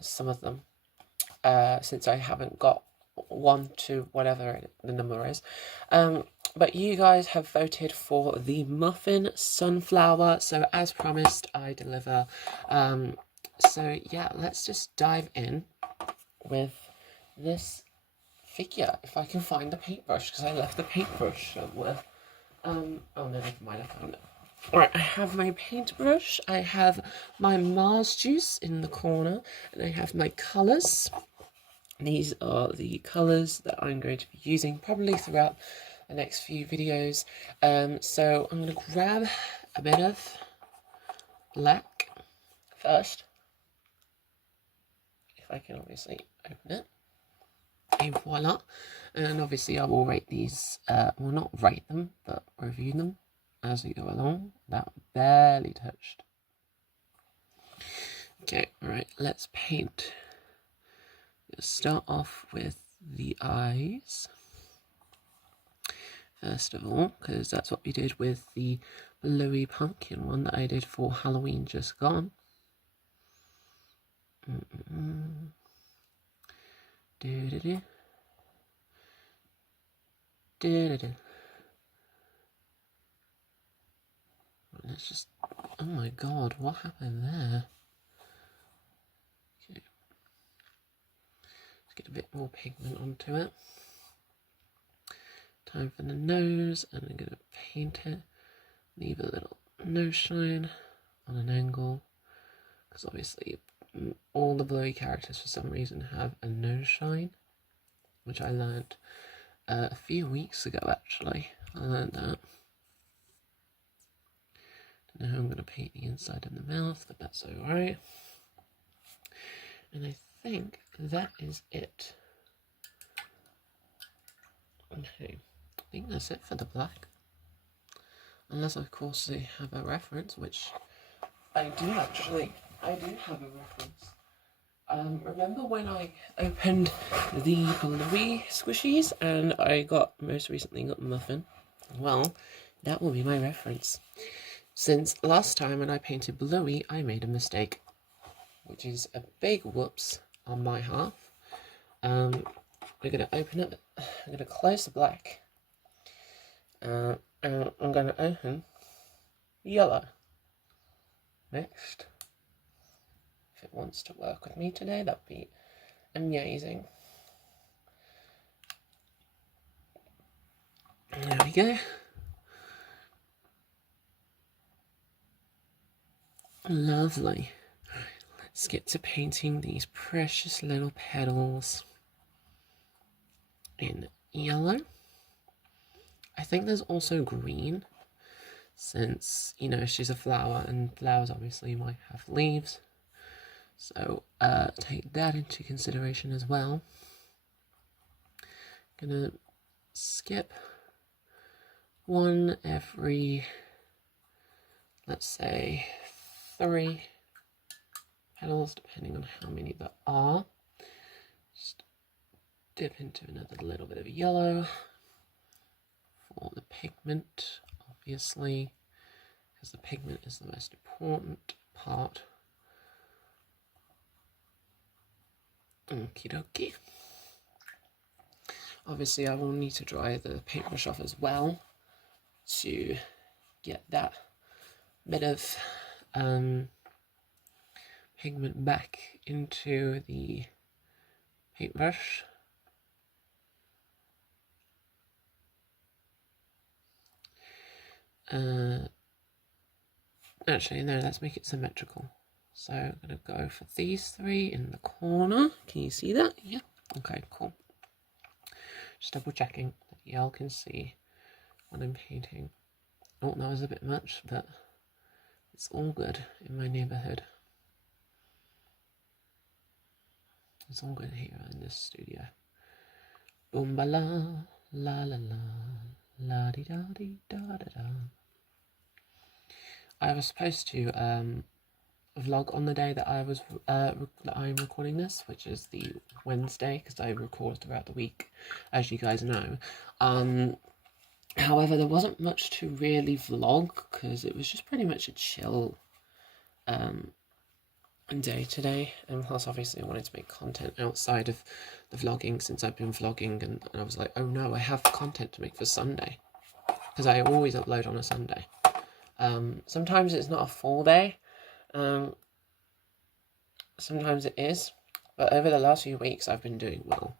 some of them, since I haven't got 1 to whatever the number is. But you guys have voted for the muffin sunflower, so as promised, I deliver. So yeah, let's just dive in with this figure, if I can find the paintbrush, because I left the paintbrush somewhere. Oh no, never mind, I found it. Alright, I have my paintbrush, I have my Mars juice in the corner, and I have my colours. These are the colours that I'm going to be using probably throughout the next few videos. So I'm going to grab a bit of black first, if I can obviously open it. And voila. And obviously I will rate these, well, not rate them, but review them as we go along. That barely touched. Okay, alright, let's paint. Let's start off with the eyes, first of all, because that's what we did with the Bluey pumpkin one that I did for Halloween just gone. Do-do-do. Do-do-do. Let's just, oh my god, what happened there? Okay. Let's get a bit more pigment onto it. Time for the nose, and I'm going to paint it. Leave a little nose shine on an angle, because obviously all the Bluey characters for some reason have a nose shine, which I learned a few weeks ago actually. I learned that. Now I'm going to paint the inside of the mouth, but that's alright. And I think that is it. Okay, I think that's it for the black. Unless, of course, they have a reference, which I do actually. I do have a reference. Remember when I opened the Bluey squishies and I most recently got Muffin? Well, that will be my reference. Since last time when I painted Bluey, I made a mistake, which is a big whoops on my half. We're going to open up, I'm going to close the black, and I'm going to open yellow next. If it wants to work with me today, that'd be amazing. There we go. Lovely. Let's get to painting these precious little petals in yellow. I think there's also green, since, you know, she's a flower and flowers obviously might have leaves. So take that into consideration as well. Gonna skip one every, let's say, 3 petals, depending on how many there are. Just dip into another little bit of yellow for the pigment, obviously, because the pigment is the most important part. Okie dokie. Obviously, I will need to dry the paintbrush off as well to get that bit of pigment back into the paintbrush. Actually, no, let's make it symmetrical. So I'm going to go for these 3 in the corner. Can you see that? Yeah. Okay, cool. Just double checking that y'all can see what I'm painting. Oh, that was a bit much, but it's all good in my neighborhood. It's all good here in this studio. Boom ba la la la la la di da di da da da. I was supposed to vlog on the day that I'm recording this, which is the Wednesday, because I record throughout the week, as you guys know. However, there wasn't much to really vlog because it was just pretty much a chill day today, and plus obviously I wanted to make content outside of the vlogging since I've been vlogging, and I was like, oh no, I have content to make for Sunday, because I always upload on a Sunday. Sometimes it's not a full day, sometimes it is, but over the last few weeks I've been doing well.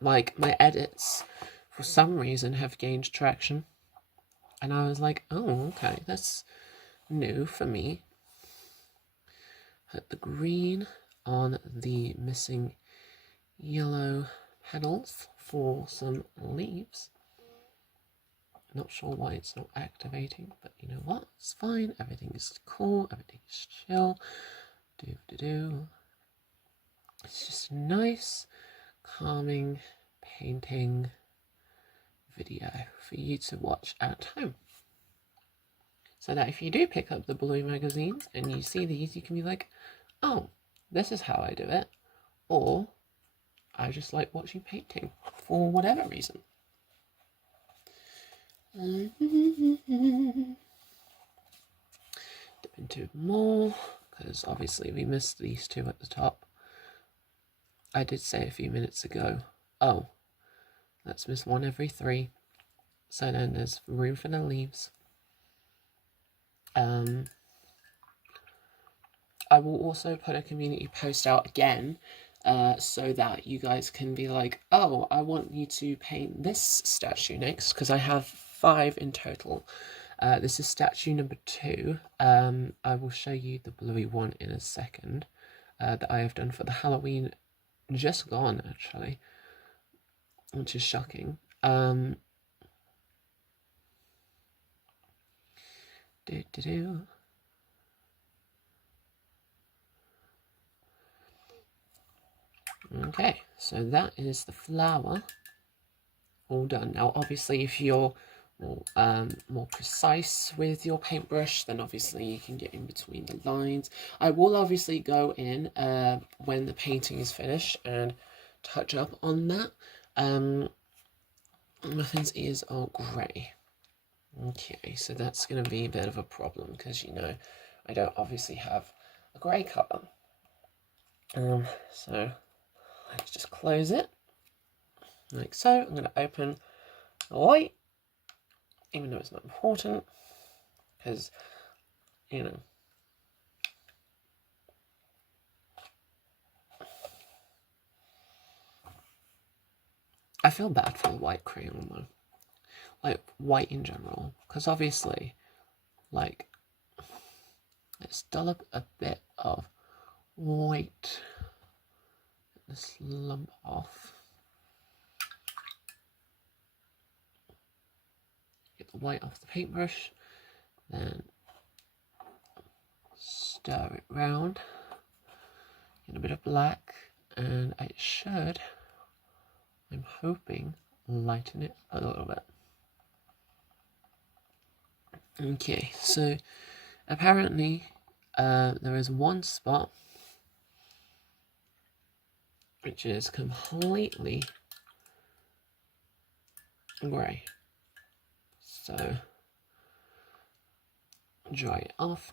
Like, my edits for some reason have gained traction, and I was like, oh okay, that's new for me. Put the green on the missing yellow petals for some leaves. Not sure why it's not activating, but you know what? It's fine. Everything is cool. Everything is chill. It's just a nice, calming painting video for you to watch at home. So that if you do pick up the Bluey magazines and you see these, you can be like, oh, this is how I do it. Or, I just like watching painting for whatever reason. Dip into more, because obviously we missed these two at the top. I did say a few minutes ago, oh, let's miss one every 3. So then there's room for the leaves. I will also put a community post out again, so that you guys can be like, oh, I want you to paint this statue next, because I have 5 in total. This is statue number 2. I will show you the Bluey one in a second, that I have done for the Halloween just gone, actually, which is shocking. Okay, so that is the flower all done. Now, obviously, if you're more precise with your paintbrush, then obviously you can get in between the lines. I will obviously go in when the painting is finished and touch up on that. Muffin's ears are grey. Okay, so that's going to be a bit of a problem because, you know, I don't obviously have a grey colour. So let's just close it like so. I'm going to open the light, even though it's not important, because, you know, I feel bad for the white crayon though, like white in general, because obviously, like, let's dollop a bit of white, this lump off. Get the white off the paintbrush, then stir it round, get a bit of black, and it should, I'm hoping, lighten it a little bit. Okay, so apparently there is one spot which is completely grey. So dry it off.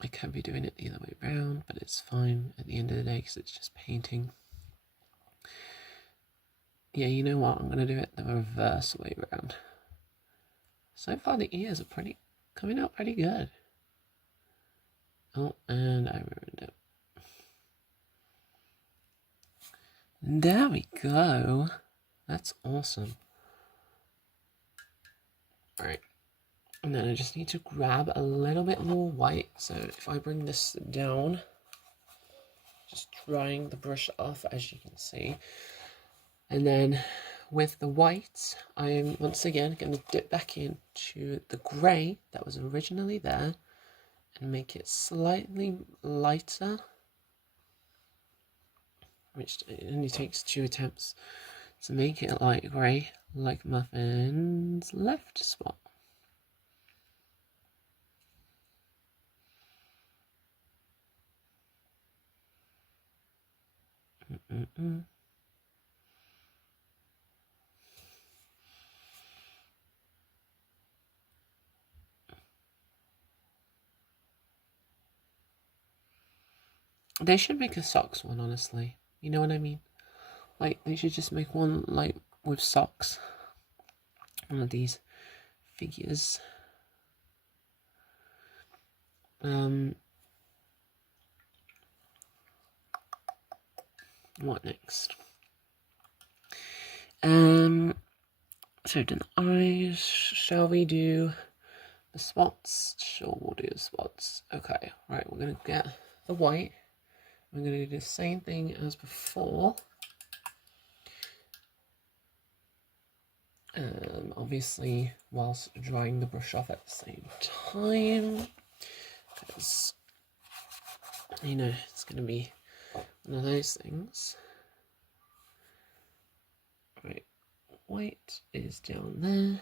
I could be doing it the other way around, but it's fine at the end of the day because it's just painting. Yeah, you know what? I'm going to do it the reverse way around. So far the ears are coming out pretty good. Oh, and I ruined it. There we go. That's awesome. Right. And then I just need to grab a little bit more white. So if I bring this down, just drying the brush off, as you can see. And then with the white, I'm once again going to dip back into the grey that was originally there and make it slightly lighter, which only takes 2 attempts to make it light grey, like Muffin's left spot. They should make a socks one, honestly. You know what I mean? Like, they should just make one, like, with socks. One of these figures. What next? So done the eyes. Shall we do the spots? Sure, we'll do the spots. Okay, right, we're gonna get the white. We're gonna do the same thing as before. Obviously, whilst drying the brush off at the same time, because you know it's gonna be one of those things. Right, white is down there.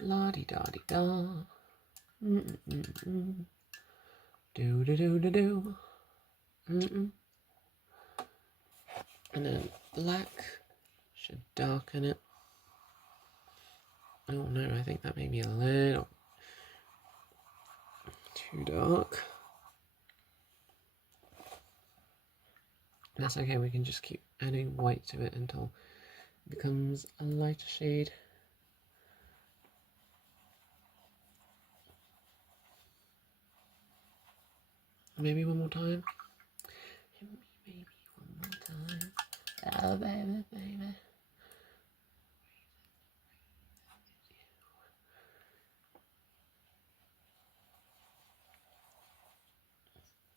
La di da di da. Do do do do do. And then black should darken it. Oh no, I think that may be a little too dark. That's okay, we can just keep adding white to it until it becomes a lighter shade. Maybe one more time. Maybe one more time. Oh, baby, baby.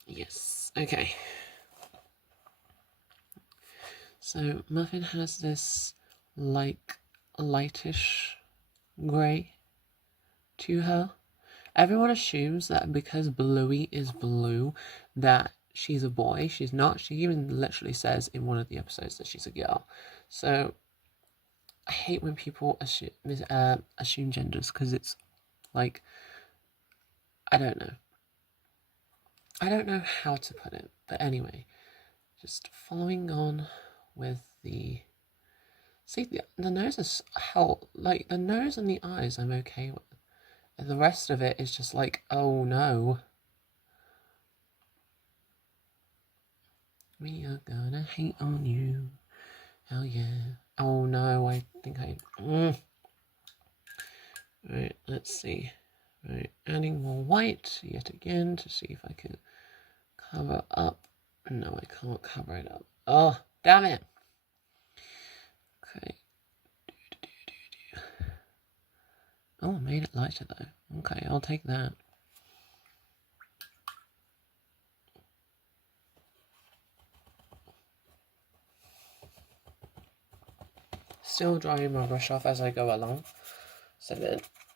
Yes, okay. So Muffin has this like lightish grey to her. Everyone assumes that because Bluey is blue that she's a boy. She's not. She even literally says in one of the episodes that she's a girl. So I hate when people assume genders, because it's like, I don't know. I don't know how to put it, but anyway, just following on with the... See, the nose is hell, like, the nose and the eyes I'm okay with. And the rest of it is just like, oh no. We are gonna hate on you. Hell yeah. Oh no, I think I... Right, let's see. Right, adding more white yet again to see if I can cover up. No, I can't cover it up. Oh, damn it. Okay. Oh, I made it lighter though. Okay, I'll take that. Still drying my brush off as I go along, so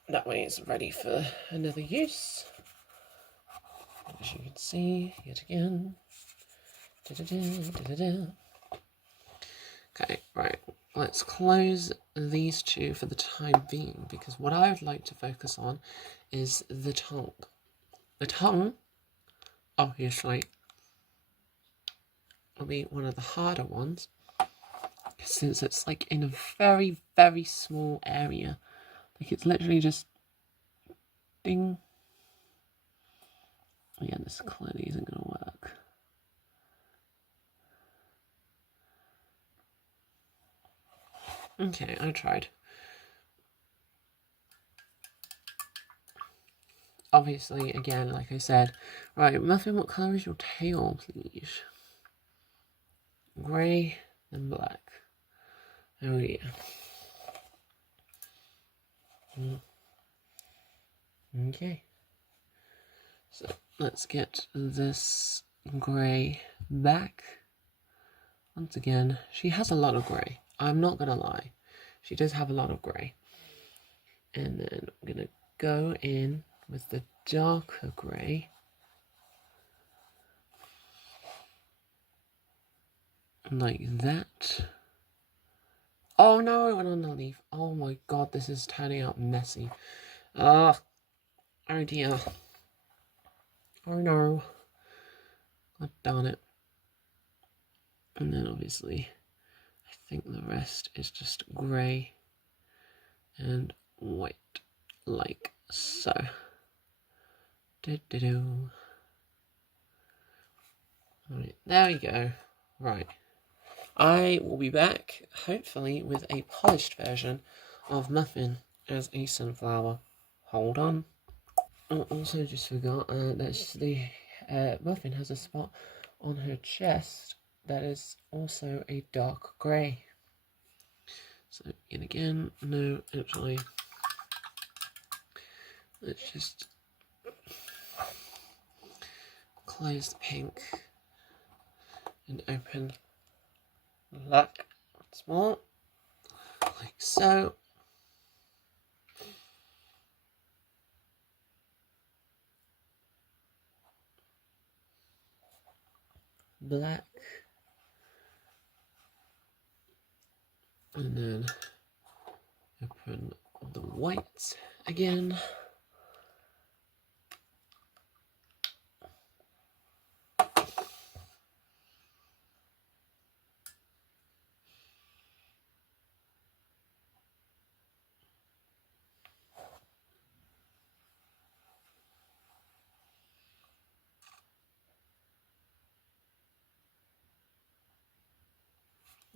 that way it's ready for another use. As you can see, yet again. Okay, right. Let's close these two for the time being, because what I would like to focus on is the tongue. The tongue, obviously, will be one of the harder ones, since it's like in a very, very small area. Like, it's literally just ding. Yeah, this clearly isn't going to work. Okay, I tried. Obviously, again, like I said. Right, Muffin, what colour is your tail, please? Grey and black. Oh yeah. Okay. So let's get this grey back. Once again, she has a lot of grey. I'm not gonna lie. She does have a lot of grey. And then I'm gonna go in with the darker grey. Like that. Oh no, it went on the leaf. Oh my god, this is turning out messy. Oh dear. Oh no. God darn it. And then obviously, I think the rest is just grey and white, like so. Do-do-do. Alright, there we go. Right. I will be back, hopefully, with a polished version of Muffin as a sunflower. Hold on. I also just forgot that the Muffin has a spot on her chest that is also a dark grey. So, yet again, no, actually, let's just close the pink and open black once more, like so. Black, and then open the white again.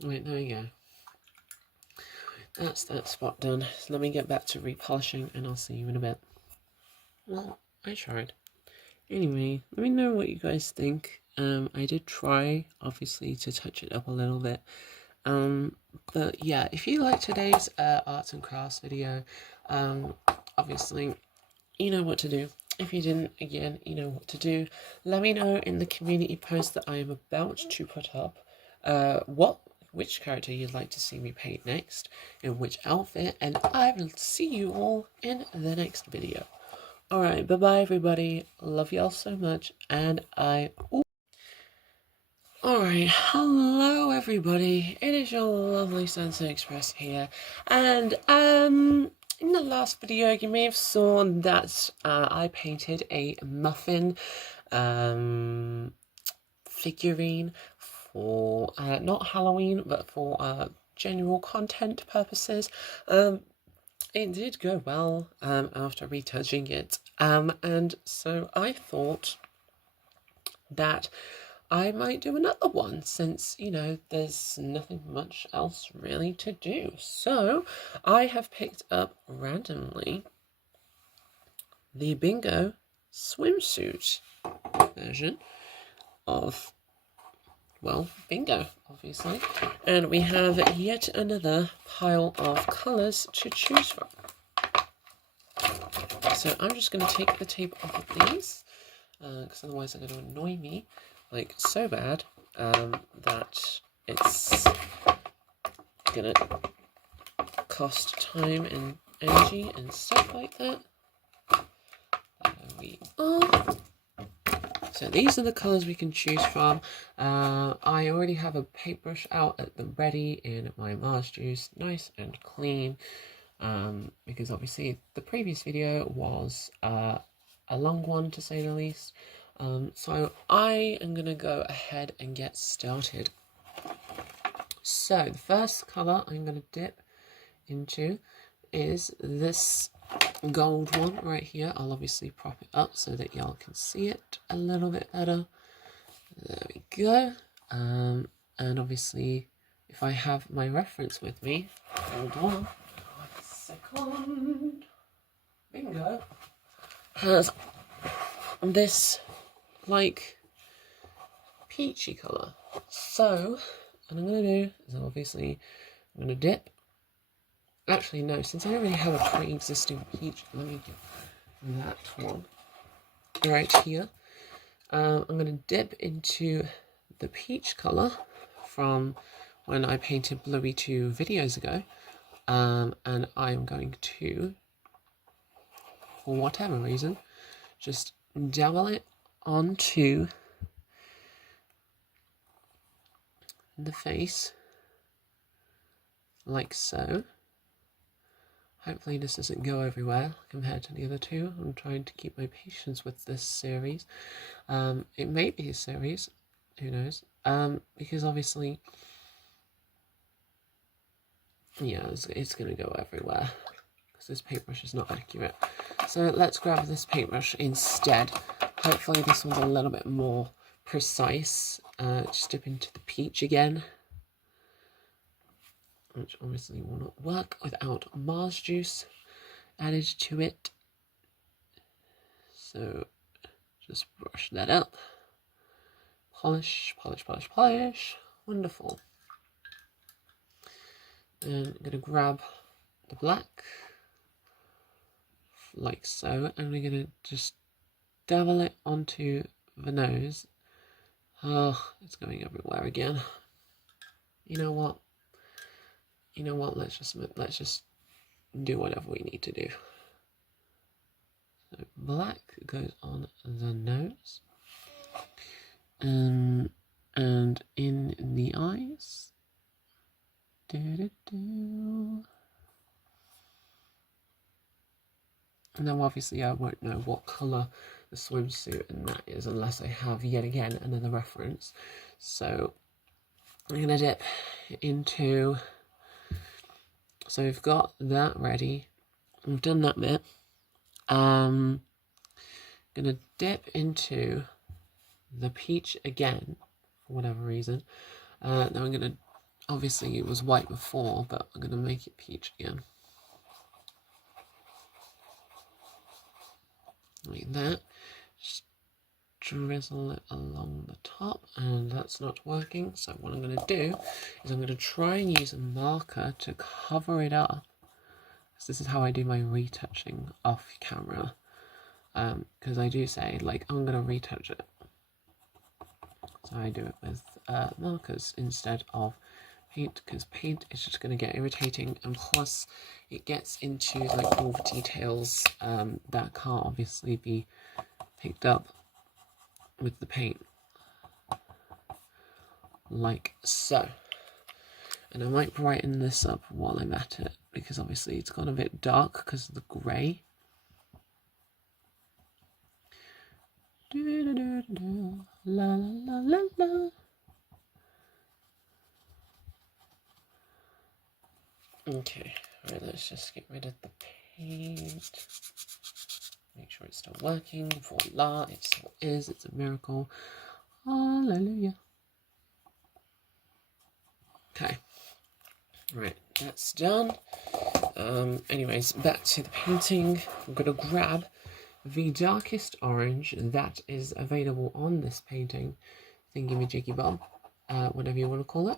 Right, there we go. That's that spot done. So let me get back to repolishing and I'll see you in a bit. Well, I tried. Anyway, let me know what you guys think. I did try, obviously, to touch it up a little bit. But yeah, if you like today's arts and crafts video, obviously, you know what to do. If you didn't, again, you know what to do. Let me know in the community post that I am about to put up which character you'd like to see me paint next, in which outfit, and I will see you all in the next video. Alright, bye-bye everybody. Love y'all so much, and Alright, hello everybody. It is your lovely Sensei Express here, and in the last video you may have saw that I painted a muffin figurine for not Halloween but for general content purposes. It did go well after retouching it, and so I thought that I might do another one since, you know, there's nothing much else really to do. So I have picked up randomly the Bingo swimsuit version of, well, Bingo, obviously. And we have yet another pile of colours to choose from. So I'm just going to take the tape off of these, because otherwise they're going to annoy me, like, so bad, that it's going to cost time and energy and stuff like that. There we are. So these are the colours we can choose from. I already have a paintbrush out at the ready in my Mars juice, nice and clean, because obviously the previous video was a long one to say the least. So I am going to go ahead and get started. So the first colour I'm going to dip into is this gold one right here. I'll obviously prop it up so that y'all can see it a little bit better. There we go. And obviously, if I have my reference with me, hold on 1 second. Bingo has this like peachy colour. So what I'm going to do is I'm going to dip, Actually, no, since I already have a pre-existing peach, let me get that one right here. I'm going to dip into the peach colour from when I painted Bluey 2 videos ago. And I'm going to, for whatever reason, just dabble it onto the face, like so. Hopefully this doesn't go everywhere compared to the other two. I'm trying to keep my patience with this series. It may be a series, who knows, because obviously, yeah, it's going to go everywhere, because this paintbrush is not accurate. So let's grab this paintbrush instead. Hopefully this one's a little bit more precise. Just dip into the peach again, which obviously will not work without Mars juice added to it. So just brush that up. Polish, polish, polish, polish. Wonderful. And I'm going to grab the black, like so, and we're going to just dabble it onto the nose. Oh, it's going everywhere again. You know what? Let's just do whatever we need to do. So black goes on the nose, and in the eyes. Now obviously I won't know what colour the swimsuit and that is unless I have yet again another reference. So I'm going to dip into, so we've got that ready, we've done that bit. Going to dip into the peach again for whatever reason. Now I'm going to, obviously it was white before, but I'm going to make it peach again. Like that. Just drizzle it along the top, and that's not working. So what I'm going to do is I'm going to try and use a marker to cover it up. So this is how I do my retouching off camera. Because I do say, like, I'm going to retouch it. So I do it with markers instead of paint, because paint is just going to get irritating, and plus it gets into like all the details that can't obviously be picked up with the paint, like so. And I might brighten this up while I'm at it, because obviously it's gone a bit dark because of the grey. La la la la la. Okay, right, let's just get rid of the paint. Make sure it's still working. Voila, it still is. It's a miracle. Hallelujah. Okay. Right, that's done. Anyways, back to the painting. I'm going to grab the darkest orange that is available on this painting. Thingy-majiggy bob. Whatever you want to call it.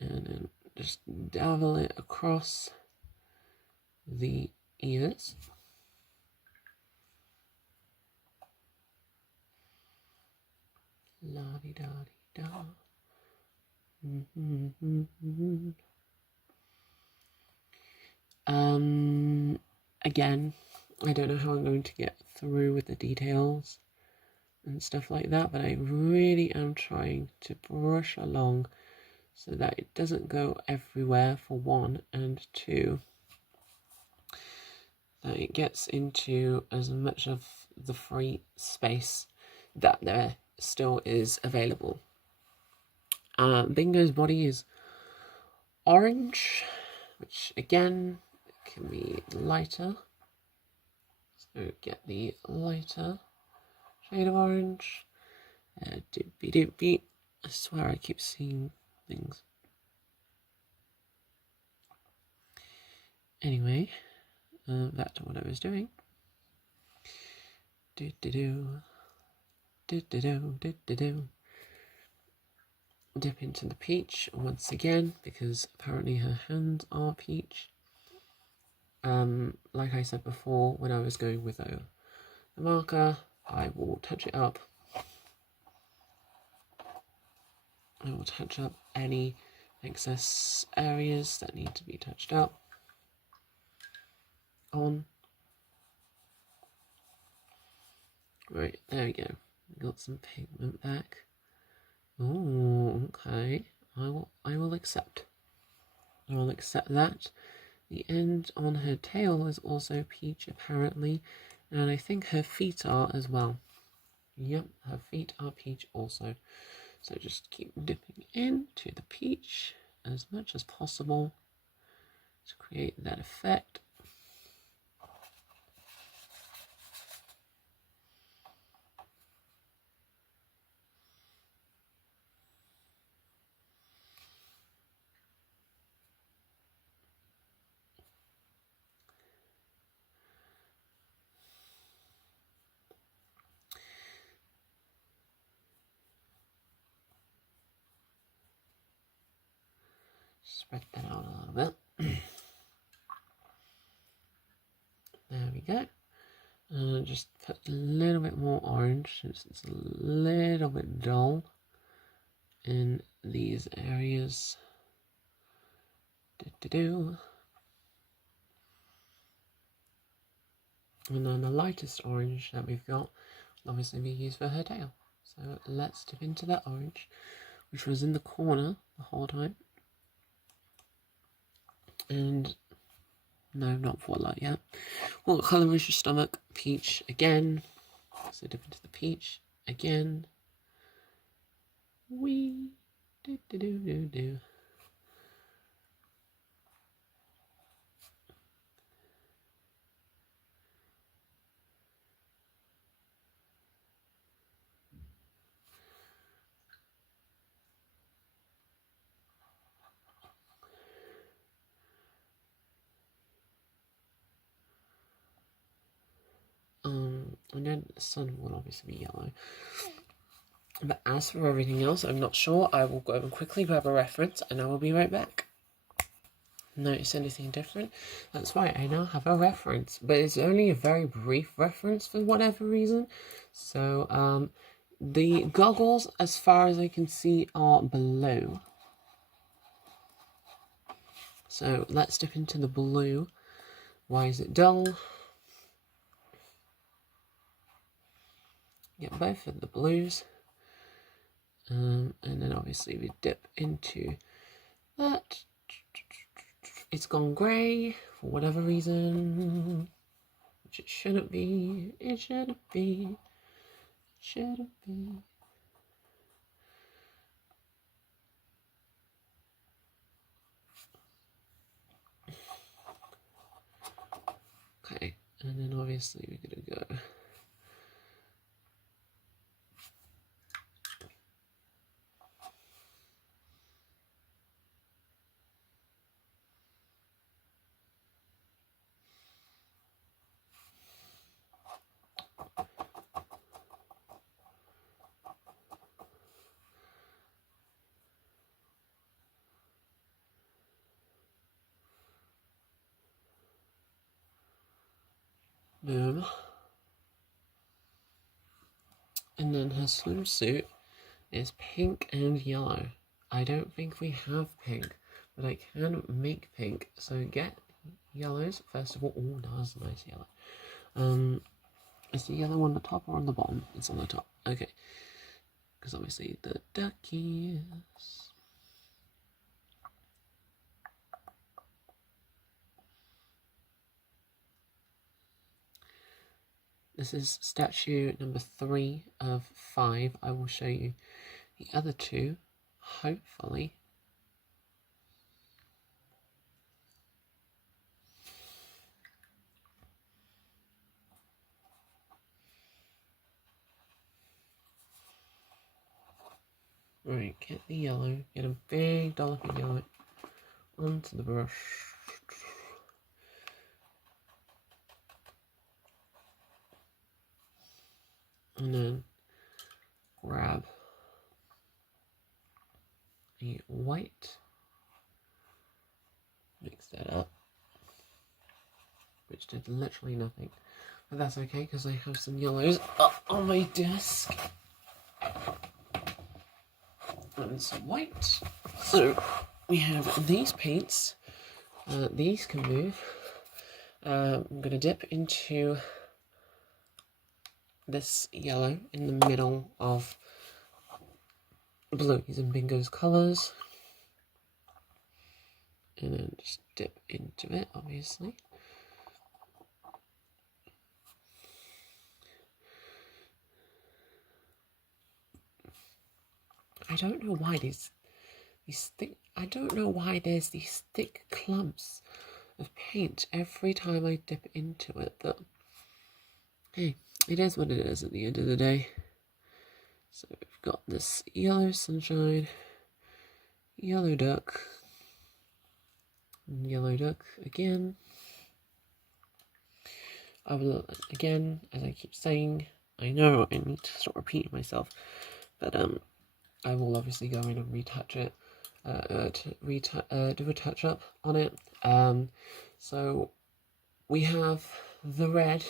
And then just dabble it across the ears. La-di-da-di-da. Again, I don't know how I'm going to get through with the details and stuff like that, but I really am trying to brush along so that it doesn't go everywhere, for one, and two, that it gets into as much of the free space that there still is available. Bingo's body is orange, which again can be lighter. So get the lighter shade of orange. Doopy doopy. I swear I keep seeing things. Anyway, back to what I was doing. Do do do. Do do do do do do. dip into the peach once again, because apparently her hands are peach. Like I said before, when I was going with the marker, I will touch it up. I will touch up any excess areas that need to be touched up on. Right, there we go. Got some pigment back. Oh, okay. I will accept. I will accept that. The end on her tail is also peach, apparently, and I think her feet are as well. Yep, her feet are peach also. So just keep dipping into the peach as much as possible to create that effect. Spread that out a little bit. There we go. And just put a little bit more orange since it's a little bit dull in these areas. And then the lightest orange that we've got will obviously be used for her tail. So let's dip into that orange, which was in the corner the whole time. And no, not voila yet. What colour is your stomach? Peach again. So dip into the peach again. Wee. Do. And then the sun will obviously be yellow. But as for everything else, I'm not sure. I will go and quickly grab a reference and I will be right back. Notice anything different? That's right, I now have a reference, but it's only a very brief reference for whatever reason. So, the goggles, as far as I can see, are below. So let's dip into the blue. Why is it dull? Get both of the blues. And then obviously we dip into that. It's gone grey for whatever reason, which it shouldn't be. It shouldn't be. It shouldn't be. Okay, and then obviously we're gonna go. Boom. And then her swimsuit is pink and yellow. I don't think we have pink, but I can make pink. So get yellows first of all. Oh, that's a nice yellow. Is the yellow on the top or on the bottom? It's on the top. Okay. Because obviously the duckies. This is statue number 3 of 5. I will show you the other 2, hopefully. Right, get the yellow, get a big dollop of yellow onto the brush. And then grab a white, mix that up, which did literally nothing. But that's okay, because I have some yellows up on my desk. And some white. So we have these paints. These can move. I'm going to dip into this yellow in the middle of Bluey's and Bingo's colours. And then just dip into it, obviously. I don't know why these thick. I don't know why there's these thick clumps of paint every time I dip into it. But hey, it is what it is at the end of the day. So we've got this yellow sunshine, yellow duck, and yellow duck again. I will again, as I keep saying. I know I need to stop repeating myself, but I will obviously go in and retouch it, do a touch up on it. So we have the red,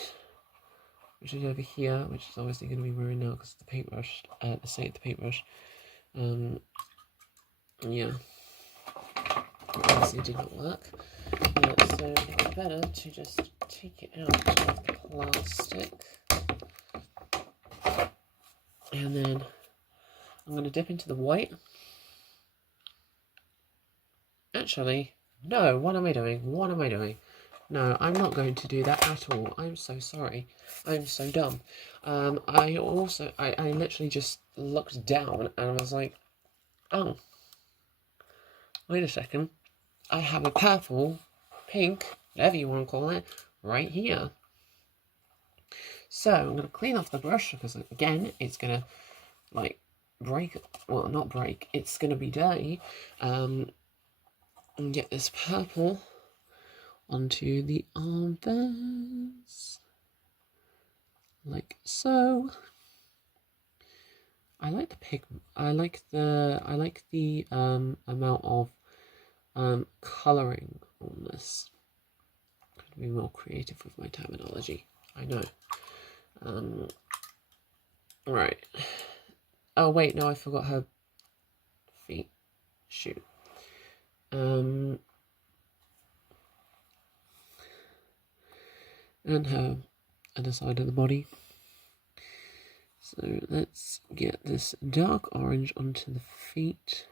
which is over here, which is obviously going to be ruined now because the paintbrush, the state of the paintbrush. Yeah, obviously it did not work. So it's better to just take it out of the plastic, and then I'm going to dip into the white. Actually, no, what am I doing? What am I doing? No, I'm not going to do that at all. I'm so sorry. I'm so dumb. I literally just looked down and I was like, oh, wait a second. I have a purple, pink, whatever you want to call it, right here. So I'm going to clean off the brush because, again, it's going to, like, break. Well, not break. It's going to be dirty. And get this purple onto the armbands, like so. I like the pigment. I like the amount of colouring on this. Could be more creative with my terminology. I know. Right. Oh wait, no, I forgot her feet. Shoot. And her other side of the body. So let's get this dark orange onto the feet.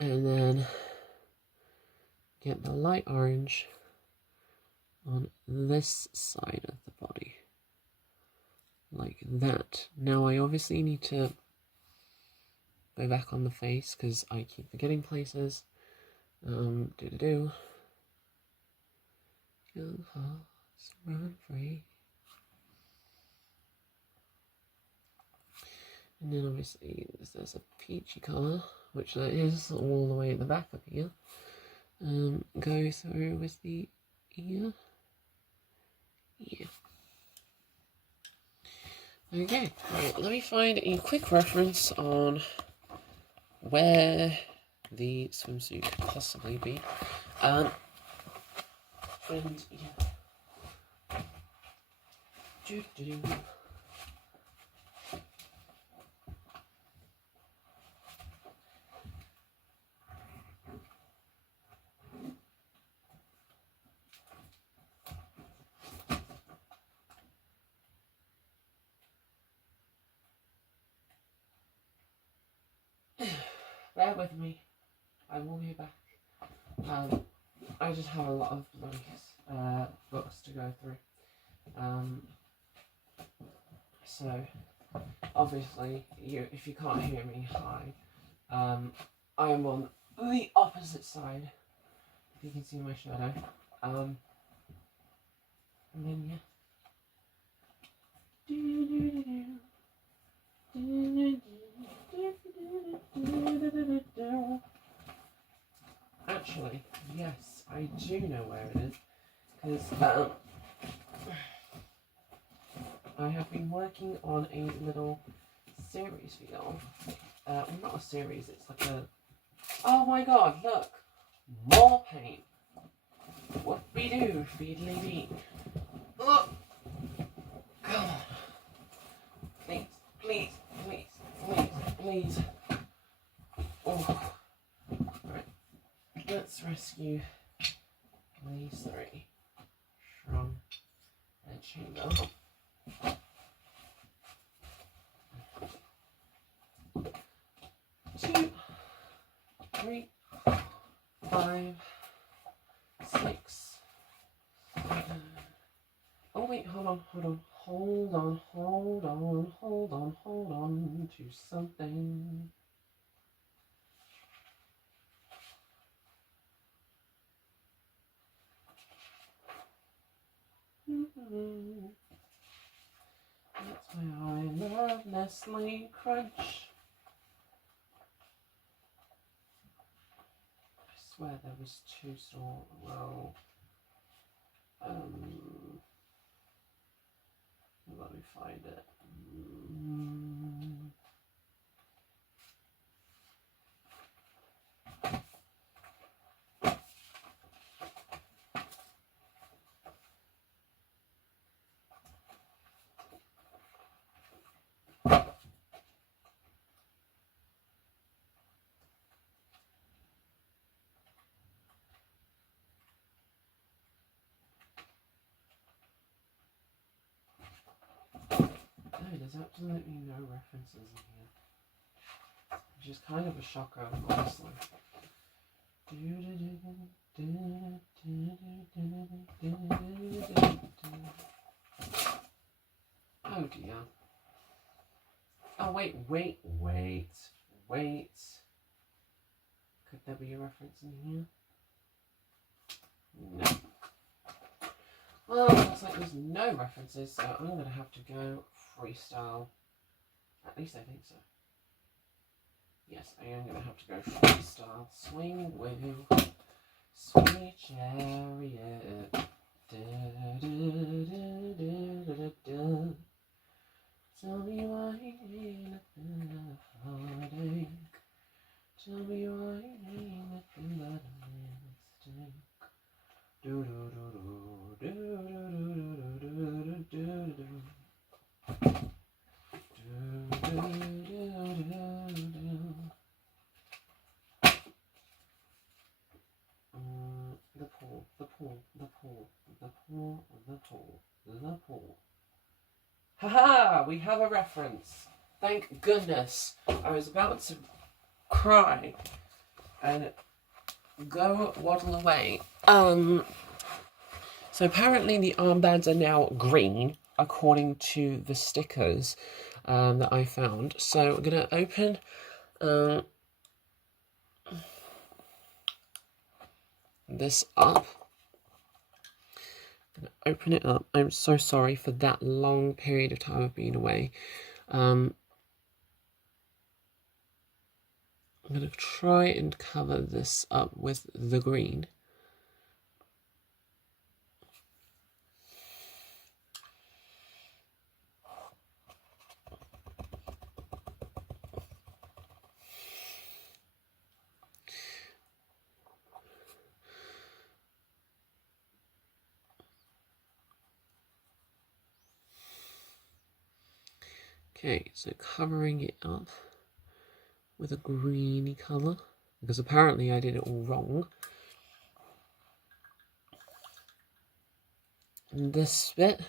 And then get the light orange on this side of the body. Like that. Now I obviously need to go back on the face because I keep forgetting places. Young hearts run free. And then obviously there's a peachy colour, which that is all the way at the back of here. Go through with the ear. Yeah. Okay, right, let me find a quick reference on where the swimsuit could possibly be. And yeah. Bear with me. I will be back. I just have a lot of books to go through. So obviously, if you can't hear me, hi. I am on the opposite side. If you can see my shadow. And then yeah. I do know where it is, because I have been working on a little series for y'all. Well, not a series, it's like a... Oh my god, look! More paint! What we do, feedly beat. Look! Come on! Please, please, please, please, please. Oh. Right. Let's rescue these three from their chamber. 2, 3, 5, 6, 7. Oh wait, hold on to something. That's why I love Nestle Crunch. I swear there was 2 store. Well, let me find it. No, there's absolutely no references in here. Which is kind of a shocker, honestly. Oh dear. Oh wait. Could there be a reference in here? No. Well, looks like there's no references, so I'm going to have to go freestyle. At least I think so. Yes, I am going to have to go freestyle. Swing wheel, sweet chariot. Tell me why ain't nothing but a heartache. Tell me why ain't nothing but a mistake. Do do do do do do do do do do. The pool. Haha! We have a reference. Thank goodness. I was about to cry and go waddle away. So apparently the armbands are now green, according to the stickers that I found. So we're going to open this up. I'm going to open it up. I'm so sorry for that long period of time of being away. I'm going to try and cover this up with the green. Okay, so covering it up with a greeny colour, because apparently I did it all wrong. And this bit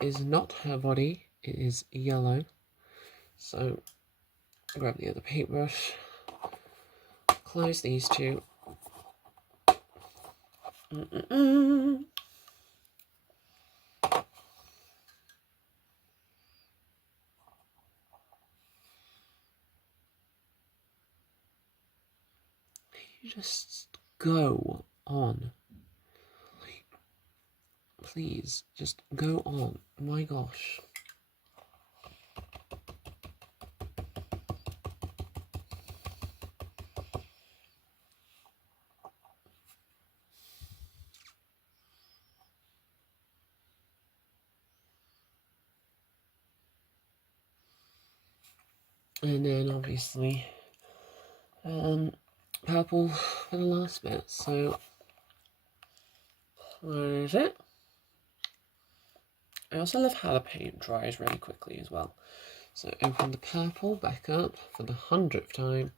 is not her body, it is yellow. So grab the other paintbrush, close these two. You just go on. Please, just go on. My gosh. And then obviously purple for the last bit. So where is it? I also love how the paint dries really quickly as well. So open the purple back up for the 100th time.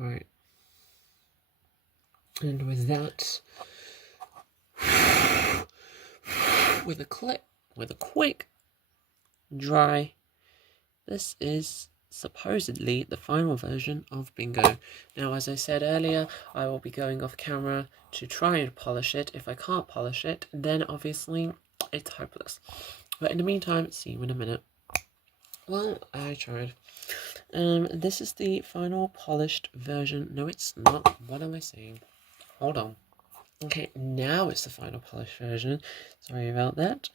Alright. And with that, with a quick dry, this is supposedly the final version of Bingo. Now, as I said earlier, I will be going off camera to try and polish it. If I can't polish it, then obviously it's hopeless. But in the meantime, see you in a minute. Well, I tried. This is the final polished version. No, it's not. What am I saying? Hold on. Okay, now it's the final polished version. Sorry about that.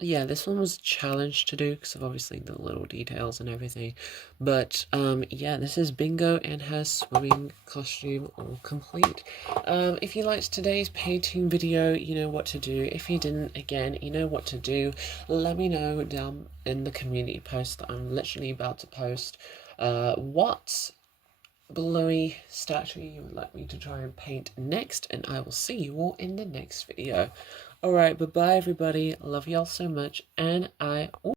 Yeah, this one was a challenge to do because of obviously the little details and everything. But, yeah, this is Bingo and her swimming costume all complete. If you liked today's painting video, you know what to do. If you didn't, again, you know what to do. Let me know down in the community post that I'm literally about to post. What Bluey statue you would like me to try and paint next, and I will see you all in the next video. Alright, bye bye everybody, love y'all so much, and